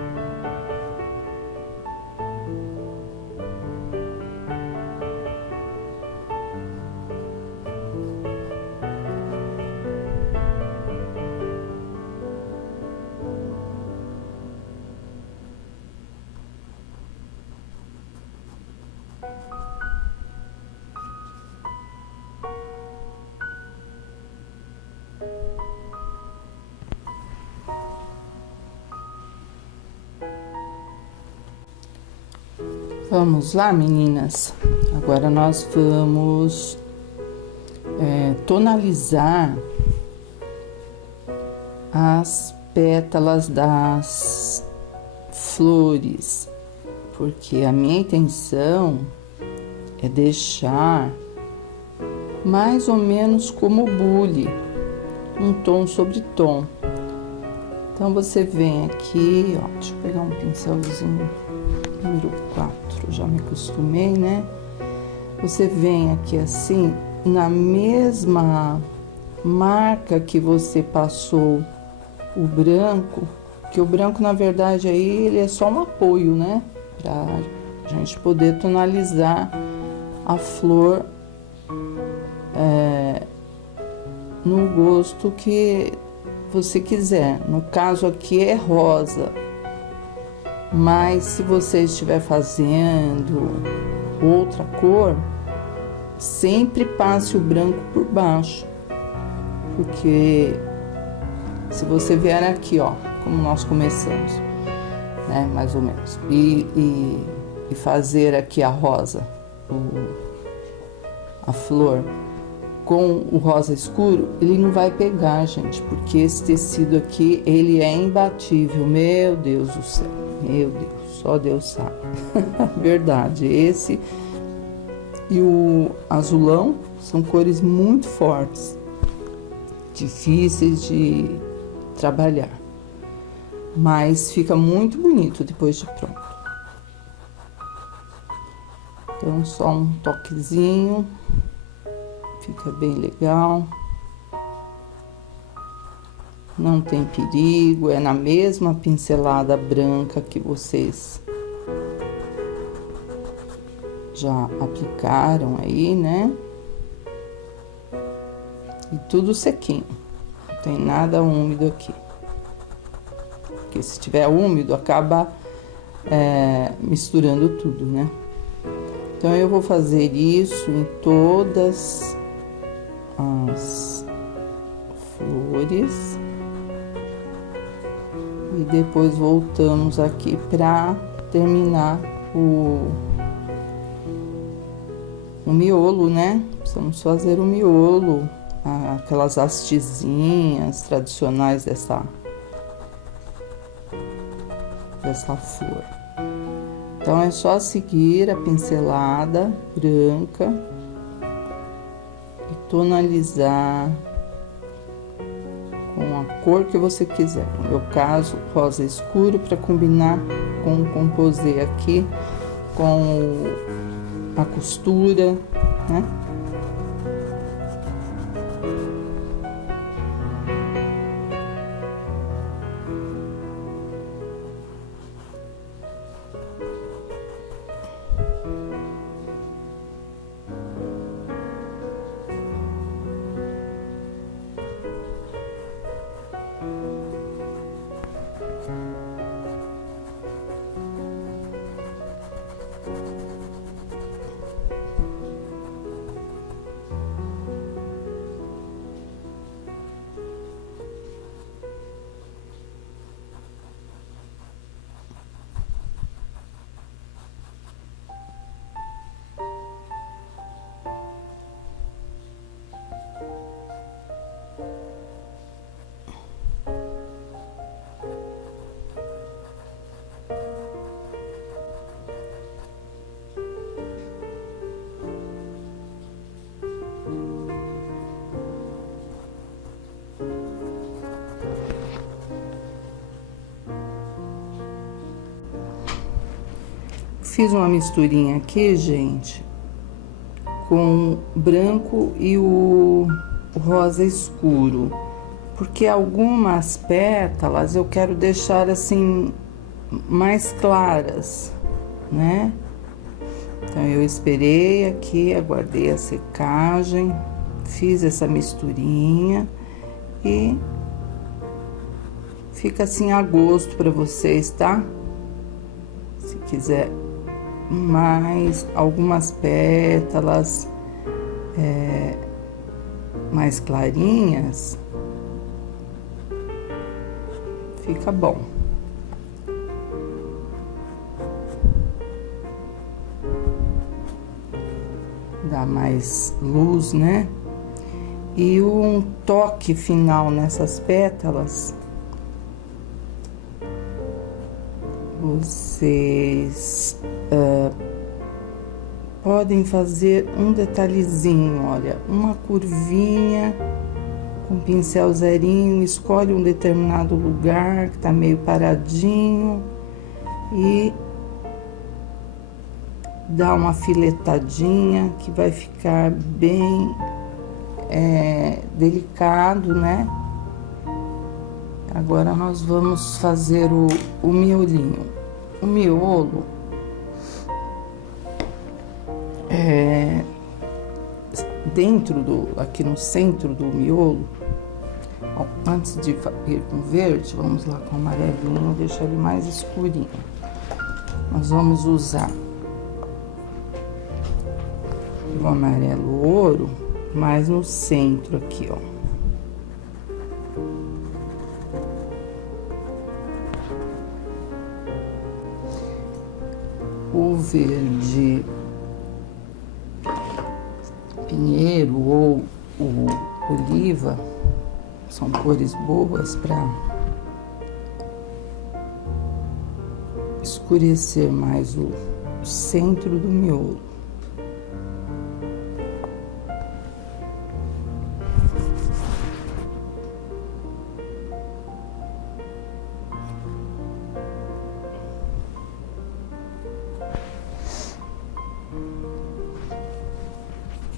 Vamos lá, meninas. Agora nós vamos tonalizar as pétalas das flores, porque a minha intenção é deixar mais ou menos como bule, um tom sobre tom. Então você vem aqui, ó, deixa eu pegar um pincelzinho número 4, já me acostumei, né? Você vem aqui assim, na mesma marca que você passou o branco, que o branco, na verdade, aí ele é só um apoio, né? Pra gente poder tonalizar a flor no gosto que você quiser. No caso aqui é rosa. Mas se você estiver fazendo outra cor, sempre passe o branco por baixo. Porque se você vier aqui, ó, como nós começamos, né, mais ou menos, e fazer aqui a rosa, a flor, com o rosa escuro, ele não vai pegar, gente, porque esse tecido aqui, ele é imbatível, meu Deus do céu. Meu Deus, só Deus sabe. Verdade, esse e o azulão são cores muito fortes, difíceis de trabalhar, mas fica muito bonito depois de pronto. Então, só um toquezinho, fica bem legal. Não tem perigo, é na mesma pincelada branca que vocês já aplicaram aí, né? E tudo sequinho, não tem nada úmido aqui. Porque se tiver úmido, acaba misturando tudo, né? Então, eu vou fazer isso em todas as flores. E depois voltamos aqui para terminar o miolo, né? Precisamos fazer o miolo, aquelas hastezinhas tradicionais dessa flor. Então, é só seguir a pincelada branca e tonalizar com a cor que você quiser. No meu caso, rosa escuro, para combinar com o composê aqui, com a costura, né? fiz uma misturinha aqui, gente, com branco e o rosa escuro, porque algumas pétalas eu quero deixar assim mais claras, né? Então eu esperei aqui, aguardei a secagem, fiz essa misturinha e fica assim a gosto para vocês, tá? Se quiser mais algumas pétalas mais clarinhas, fica bom. Dá mais luz, né? E um toque final nessas pétalas, vocês podem fazer um detalhezinho, olha, uma curvinha com pincel zerinho, escolhe um determinado lugar que tá meio paradinho e dá uma filetadinha que vai ficar bem delicado, né? Agora nós vamos fazer o miolinho. O miolo aqui no centro do miolo. Bom, antes de ir com verde, vamos lá com o amarelinho, deixar ele mais escurinho. Nós vamos usar o amarelo ouro, mais no centro aqui, ó. O verde pinheiro ou o oliva são cores boas para escurecer mais o centro do miolo.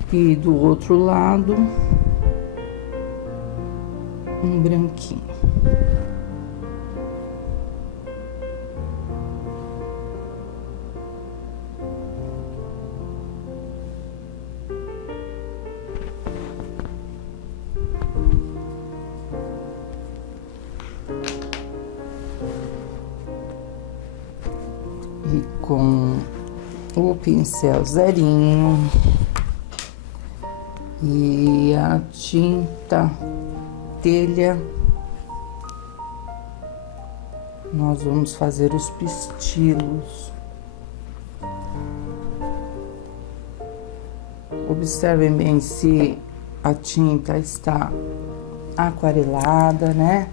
E do outro lado, um branquinho. E com o pincel zerinho e a tinta telha, nós vamos fazer os pistilos. Observem bem se a tinta está aquarelada, né?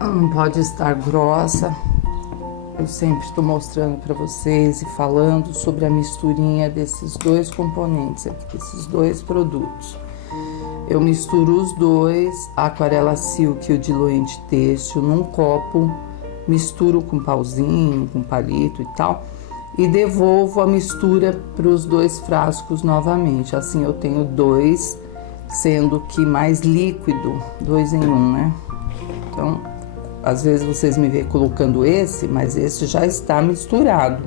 Não pode estar grossa. Eu sempre estou mostrando para vocês e falando sobre a misturinha desses dois componentes aqui, desses dois produtos. Eu misturo os dois, a aquarela silk e o diluente têxtil, num copo, misturo com pauzinho, com palito e tal, e devolvo a mistura para os dois frascos novamente. Assim eu tenho dois, sendo que mais líquido, 2 em 1, né? Então, às vezes vocês me veem colocando esse, mas esse já está misturado.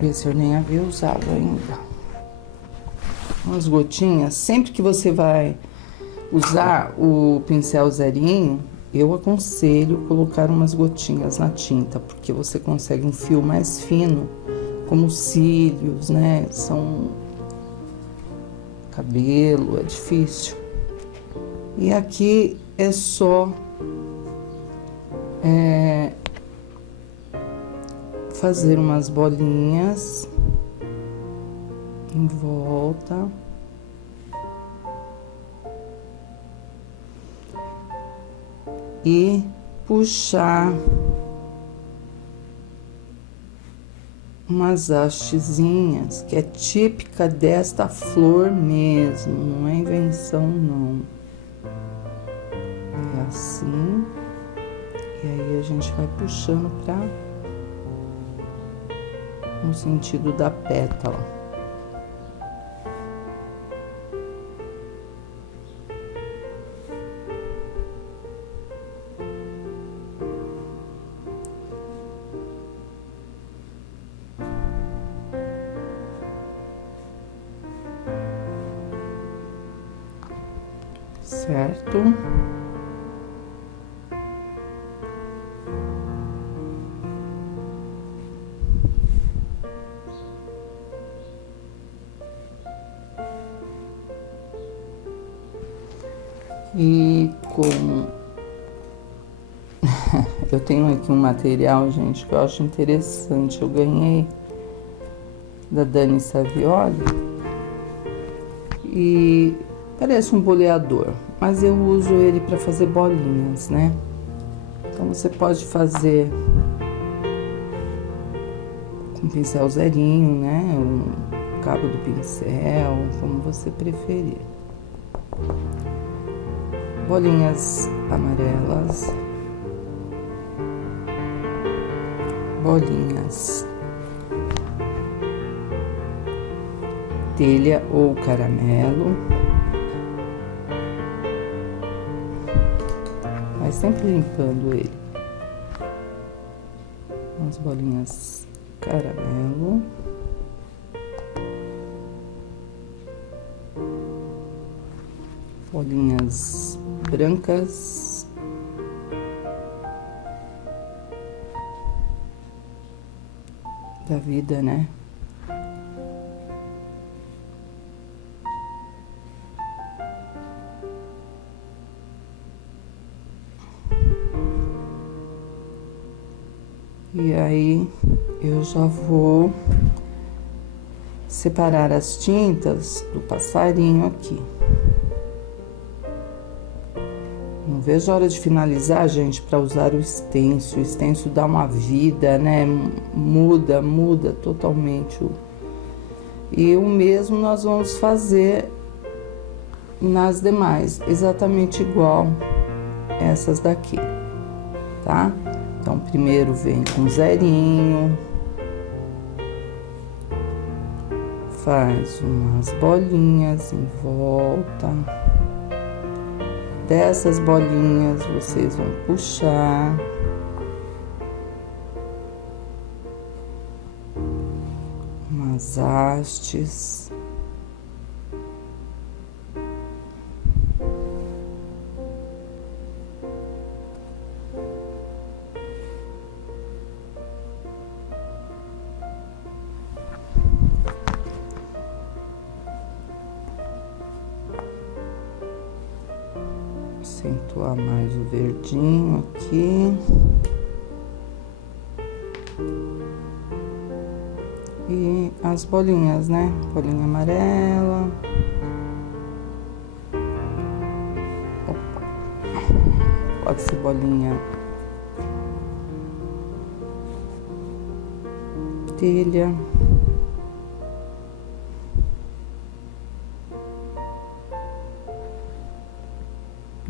Esse eu nem havia usado ainda. Umas gotinhas. Sempre que você vai usar o pincel zerinho, eu aconselho colocar umas gotinhas na tinta, porque você consegue um fio mais fino, como os cílios, né? Cabelo, é difícil. E aqui é só fazer umas bolinhas em volta. E puxar umas hastezinhas, que é típica desta flor mesmo, não é invenção não. É assim, E aí a gente vai puxando no sentido da pétala. Certo? E eu tenho aqui um material, gente, que eu acho interessante. Eu ganhei da Dani Savioli e parece um boleador, mas eu uso ele para fazer bolinhas, né? Então você pode fazer com pincel zerinho, né? Um cabo do pincel, como você preferir. Bolinhas amarelas, bolinhas telha ou caramelo, mas sempre limpando ele. As bolinhas caramelo, bolinhas brancas, da vida, né? E aí eu já vou separar as tintas do passarinho aqui. Não vejo a hora de finalizar, gente, para usar o stencil. O stencil dá uma vida, né? Muda totalmente. E o mesmo nós vamos fazer nas demais, exatamente igual essas daqui, tá? Então, primeiro vem com zerinho, faz umas bolinhas em volta. Dessas bolinhas vocês vão puxar umas hastes. Acentuar mais o verdinho aqui. E as bolinhas, né? Bolinha amarela. Opa. Pode ser bolinha telha.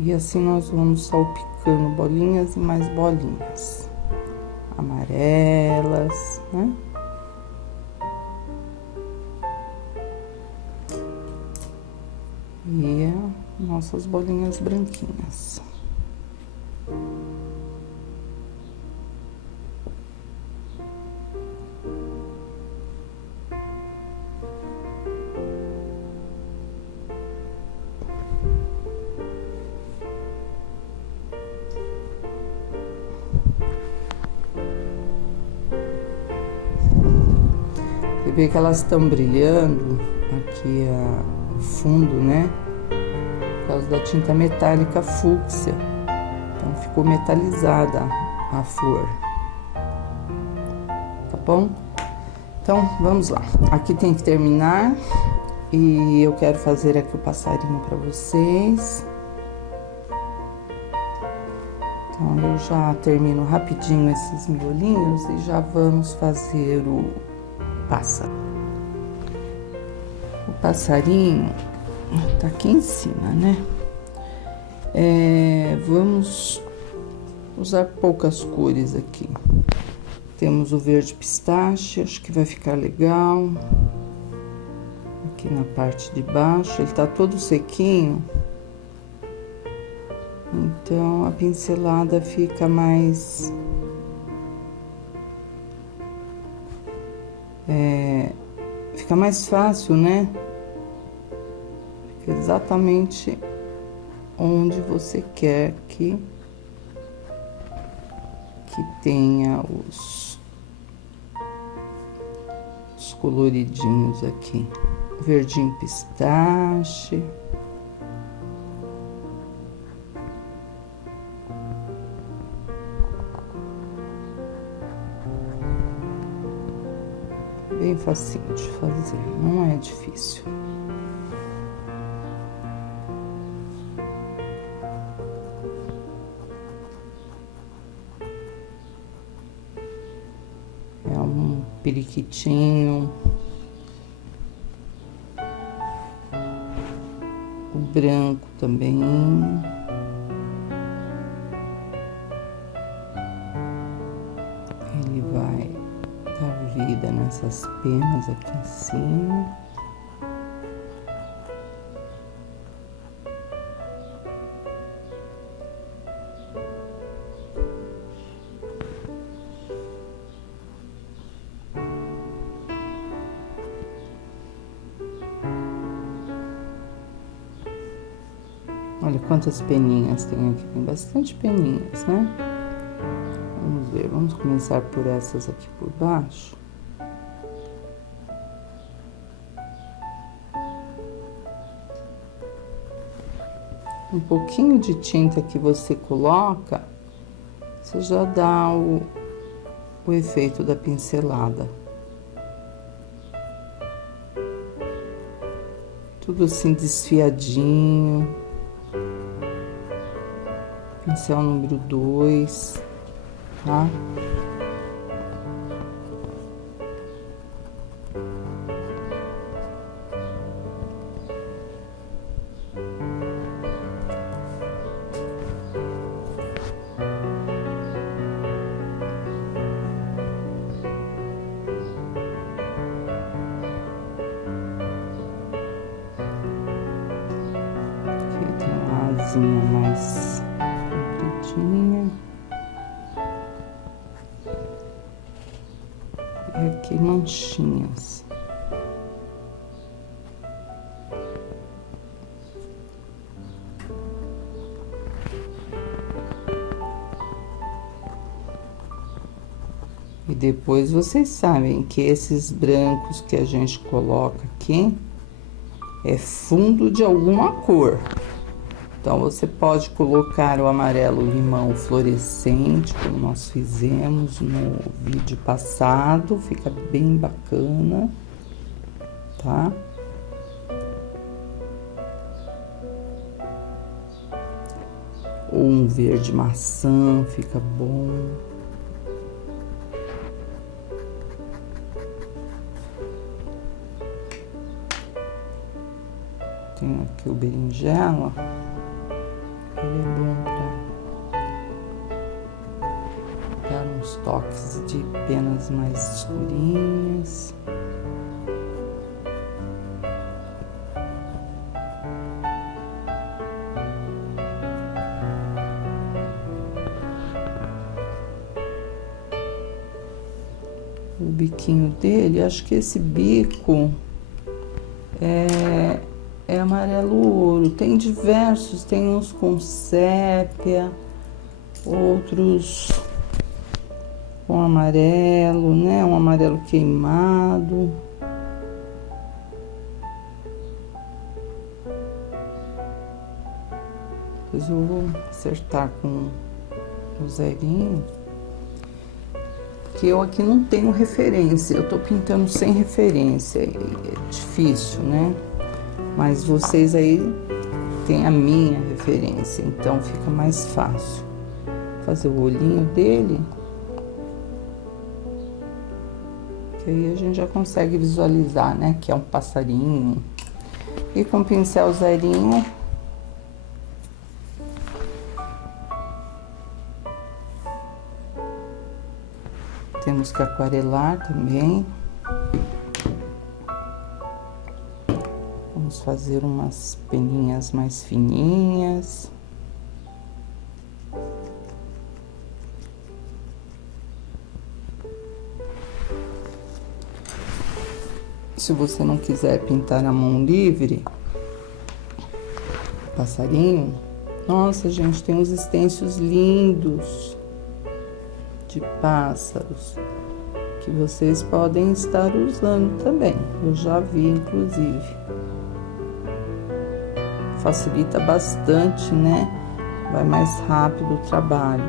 E assim nós vamos salpicando bolinhas e mais bolinhas amarelas, né? E nossas bolinhas branquinhas. Você vê que elas estão brilhando aqui o fundo, né? Por causa da tinta metálica fúcsia. Então ficou metalizada a flor. Tá bom? Então vamos lá. Aqui tem que terminar. E eu quero fazer aqui o passarinho para vocês. Então eu já termino rapidinho esses miolinhos e já vamos fazer o pássaro. O passarinho tá aqui em cima, né? Vamos usar poucas cores aqui. Temos o verde pistache, acho que vai ficar legal. Aqui na parte de baixo, ele tá todo sequinho. Então, a pincelada fica mais... fica mais fácil, né? Fica exatamente onde você quer que tenha os coloridinhos aqui. Verdinho pistache. Bem facinho de fazer, não é difícil. É um periquitinho. O branco também. Ele vai dar vida nessas penas aqui em cima. Olha quantas peninhas tem aqui, tem bastante peninhas, né? Vamos ver, vamos começar por essas aqui por baixo. Um pouquinho de tinta que você coloca, você já dá o efeito da pincelada. Tudo assim desfiadinho. Pincel número 2, tá? Aqui tem uma asinha mais compridinha. E aqui manchinhas. E depois vocês sabem que esses brancos que a gente coloca aqui é fundo de alguma cor. Então, você pode colocar o amarelo limão fluorescente, como nós fizemos no vídeo passado, fica bem bacana, tá? Ou um verde maçã, fica bom. Tem aqui o berinjela. Ele é bom para dar uns toques de penas mais escurinhas. O biquinho dele, acho que esse bico é amarelo ouro. Tem diversos, tem uns com sépia, outros com amarelo, né? Um amarelo queimado. Depois eu vou acertar com o zerinho. Porque eu aqui não tenho referência, eu tô pintando sem referência, é difícil, né? Mas vocês aí têm a minha referência, então fica mais fácil. Fazer o olhinho dele. Que aí a gente já consegue visualizar, né? Que é um passarinho. E com o pincel zerinho, temos que aquarelar também. Vamos fazer umas peninhas mais fininhas. Se você não quiser pintar a mão livre, passarinho, nossa, gente, tem uns stencils lindos de pássaros que vocês podem estar usando também. Eu já vi, inclusive. Facilita bastante, né? Vai mais rápido o trabalho.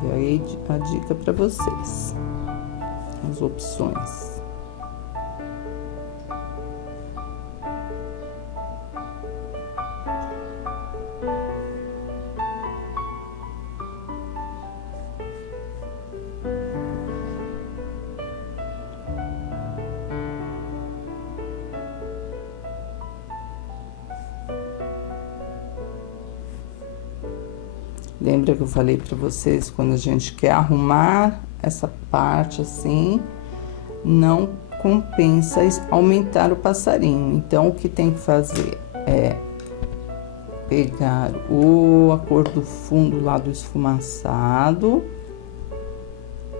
Fica aí a dica para vocês. As opções. Lembra que eu falei para vocês, quando a gente quer arrumar essa parte assim, não compensa aumentar o passarinho. Então, o que tem que fazer é pegar a cor do fundo lá do esfumaçado,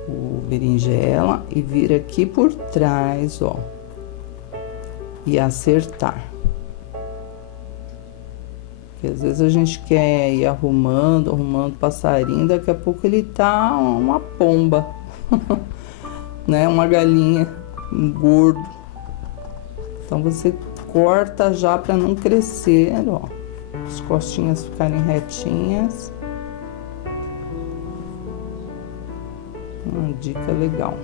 o berinjela, e vir aqui por trás, ó, e acertar. Porque às vezes a gente quer ir arrumando o passarinho, daqui a pouco ele tá uma pomba, né? Uma galinha, um gordo. Então você corta já para não crescer, ó. As costinhas ficarem retinhas. Uma dica legal.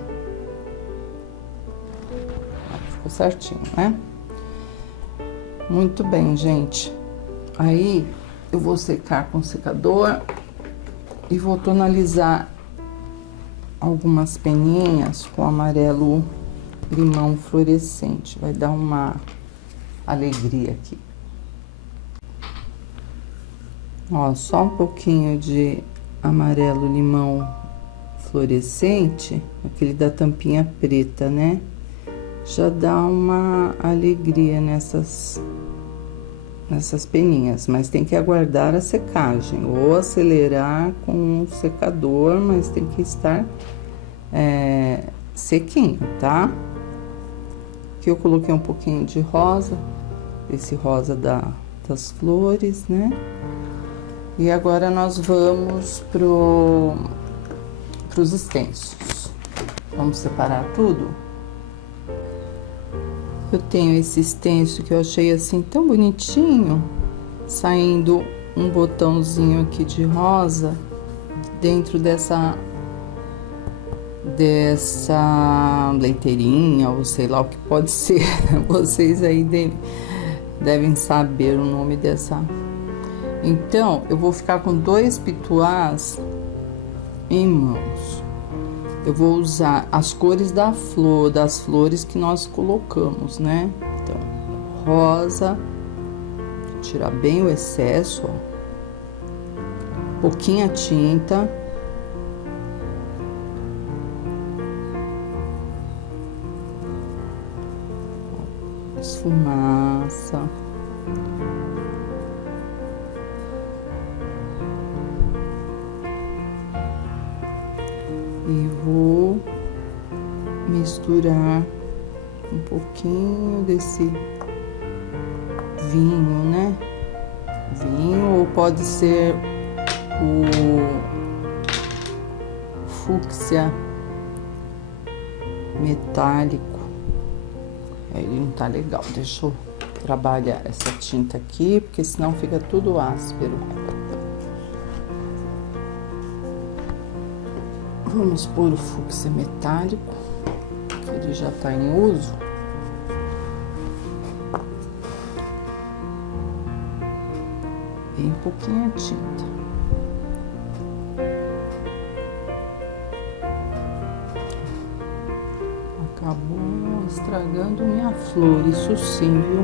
Ficou certinho, né? Muito bem, gente. Aí, eu vou secar com o secador e vou tonalizar algumas peninhas com amarelo limão fluorescente. Vai dar uma alegria aqui. Ó, só um pouquinho de amarelo limão fluorescente, aquele da tampinha preta, né? Já dá uma alegria nessas peninhas, mas tem que aguardar a secagem, ou acelerar com o secador, mas tem que estar sequinho, tá? Aqui eu coloquei um pouquinho de rosa, esse rosa das flores, né? E agora nós vamos pros stencils. Vamos separar tudo? Eu tenho esse stencil que eu achei assim tão bonitinho, saindo um botãozinho aqui de rosa dentro dessa leiteirinha, ou sei lá o que pode ser. Vocês aí devem saber o nome dessa. Então, eu vou ficar com 2 pituás em mãos. Eu vou usar as cores das flores que nós colocamos, né? Então, rosa, tirar bem o excesso, ó. Pouquinha tinta. Esfumaça. E vou misturar um pouquinho desse vinho, né? Vinho, ou pode ser o fúcsia metálico. Ele não tá legal, deixa eu trabalhar essa tinta aqui, porque senão fica tudo áspero. Vamos pôr o fúcsia metálico, que ele já tá em uso. E um pouquinho de tinta. Acabou estragando minha flor, isso sim, viu?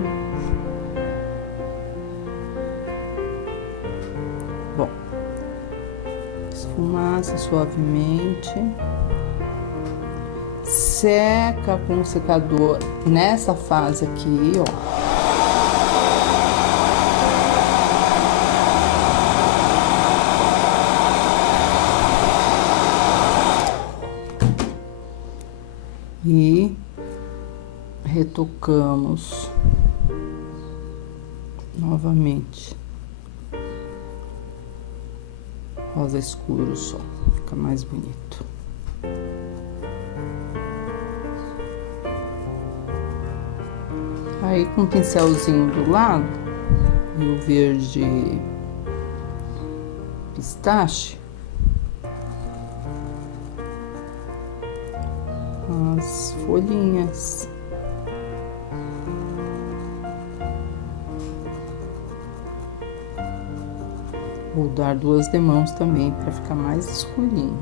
Bom, esfumaça, suavemente. Seca com o secador nessa fase aqui, ó. E retocamos novamente. Rosa escuro só, fica mais bonito. Aí com o pincelzinho do lado e o verde pistache, as folhinhas. Vou dar 2 demãos também para ficar mais escurinho.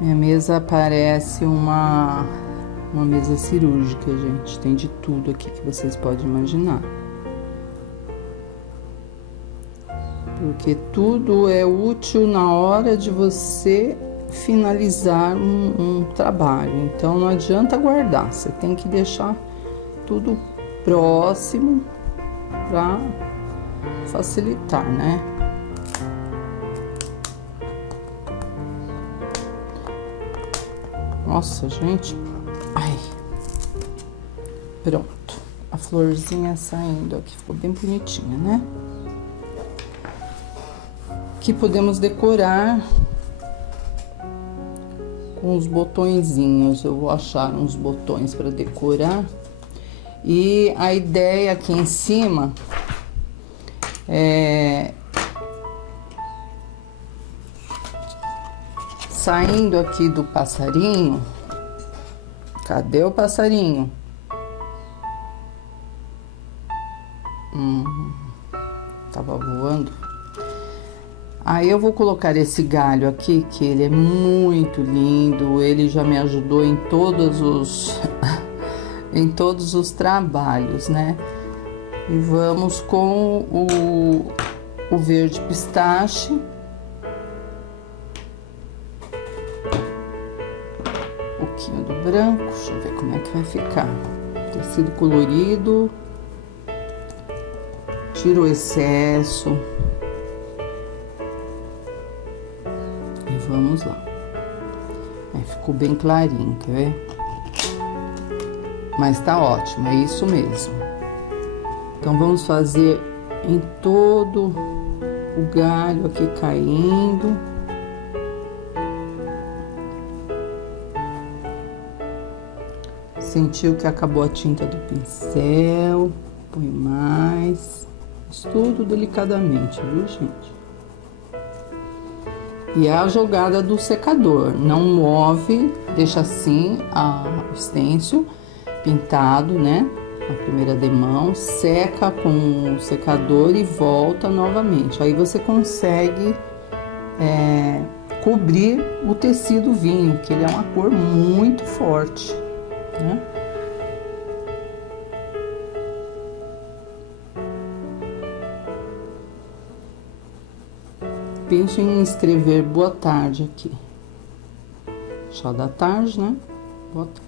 Minha mesa parece uma mesa cirúrgica, gente. Tem de tudo aqui que vocês podem imaginar. Porque tudo é útil na hora de você finalizar um trabalho. Então não adianta guardar, você tem que deixar tudo próximo para facilitar, né? Nossa, gente. Ai. Pronto. A florzinha saindo aqui. Ficou bem bonitinha, né? Aqui podemos decorar com os botõezinhos. Eu vou achar uns botões para decorar. E a ideia aqui em cima é... Saindo aqui do passarinho, cadê o passarinho? Tava voando. Aí eu vou colocar esse galho aqui, que ele é muito lindo, ele já me ajudou em todos os em todos os trabalhos, né? E vamos com o verde pistache. Pouquinho do branco, deixa eu ver como é que vai ficar. Tecido colorido, tiro o excesso e vamos lá. Ficou bem clarinho, quer ver? Mas tá ótimo, é isso mesmo. Então vamos fazer em todo o galho aqui caindo. Sentiu que acabou a tinta do pincel, põe mais, mas tudo delicadamente, viu, gente? E a jogada do secador, não move, deixa assim o stencil pintado, né? A primeira demão, seca com o secador e volta novamente. Aí você consegue cobrir o tecido vinho, que ele é uma cor muito forte. Né? Penso em escrever boa tarde aqui. Chá da tarde, né? Boa tarde.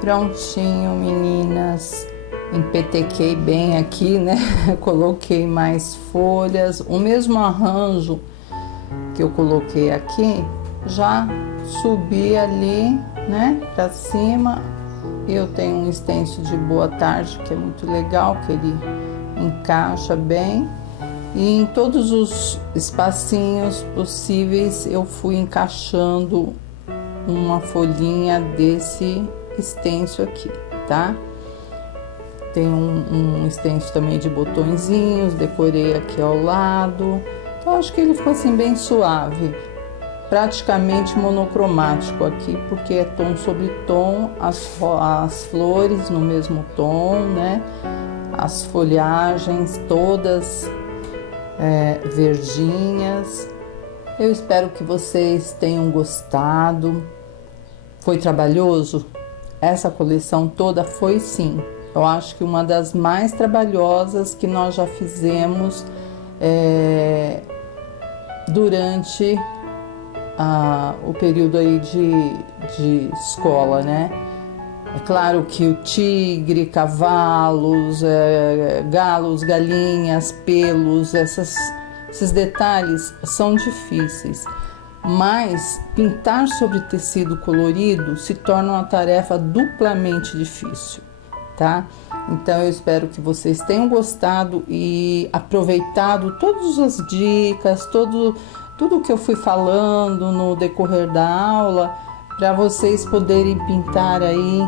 Prontinho, meninas. Empetequei bem aqui, né? Coloquei mais folhas. O mesmo arranjo que eu coloquei aqui, já subi ali, né? Pra cima. Eu tenho um stencil de boa tarde, que é muito legal, que ele encaixa bem. E em todos os espacinhos possíveis, eu fui encaixando uma folhinha desse stencil aqui, tá? Tem um stencil também de botõezinhos, decorei aqui ao lado. Então acho que ele ficou assim bem suave, praticamente monocromático aqui, porque é tom sobre tom, as flores no mesmo tom, né? As folhagens todas verdinhas. Eu espero que vocês tenham gostado. Foi trabalhoso? Essa coleção toda foi, sim. Eu acho que uma das mais trabalhosas que nós já fizemos durante o período aí de escola, né? É claro que o tigre, cavalos, galos, galinhas, pelos, esses detalhes são difíceis. Mas pintar sobre tecido colorido se torna uma tarefa duplamente difícil, tá? Então eu espero que vocês tenham gostado e aproveitado todas as dicas, tudo que eu fui falando no decorrer da aula, para vocês poderem pintar aí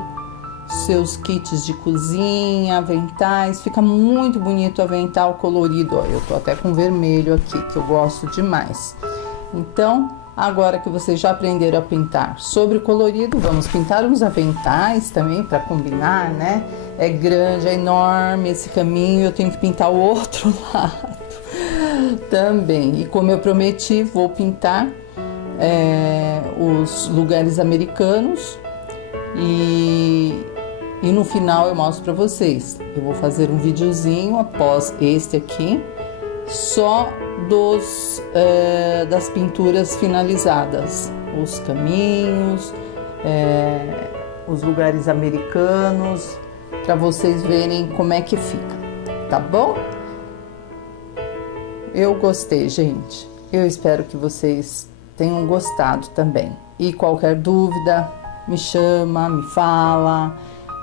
seus kits de cozinha, aventais. Fica muito bonito o avental colorido. Ó, eu tô até com vermelho aqui, que eu gosto demais. Então, agora que vocês já aprenderam a pintar sobre o colorido, vamos pintar uns aventais também para combinar, né? É grande, é enorme esse caminho, eu tenho que pintar o outro lado também. E como eu prometi, vou pintar os lugares americanos e no final eu mostro para vocês. Eu vou fazer um videozinho após este aqui, só das pinturas finalizadas, os caminhos, os lugares americanos, para vocês verem como é que fica, tá bom? Eu gostei, gente. Eu espero que vocês tenham gostado também. E qualquer dúvida, me chama, me fala.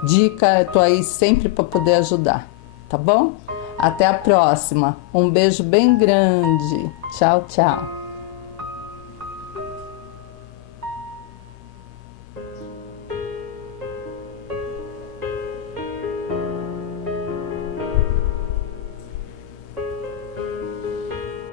Dica, eu tô aí sempre para poder ajudar, tá bom? Até a próxima. Um beijo bem grande. Tchau, tchau.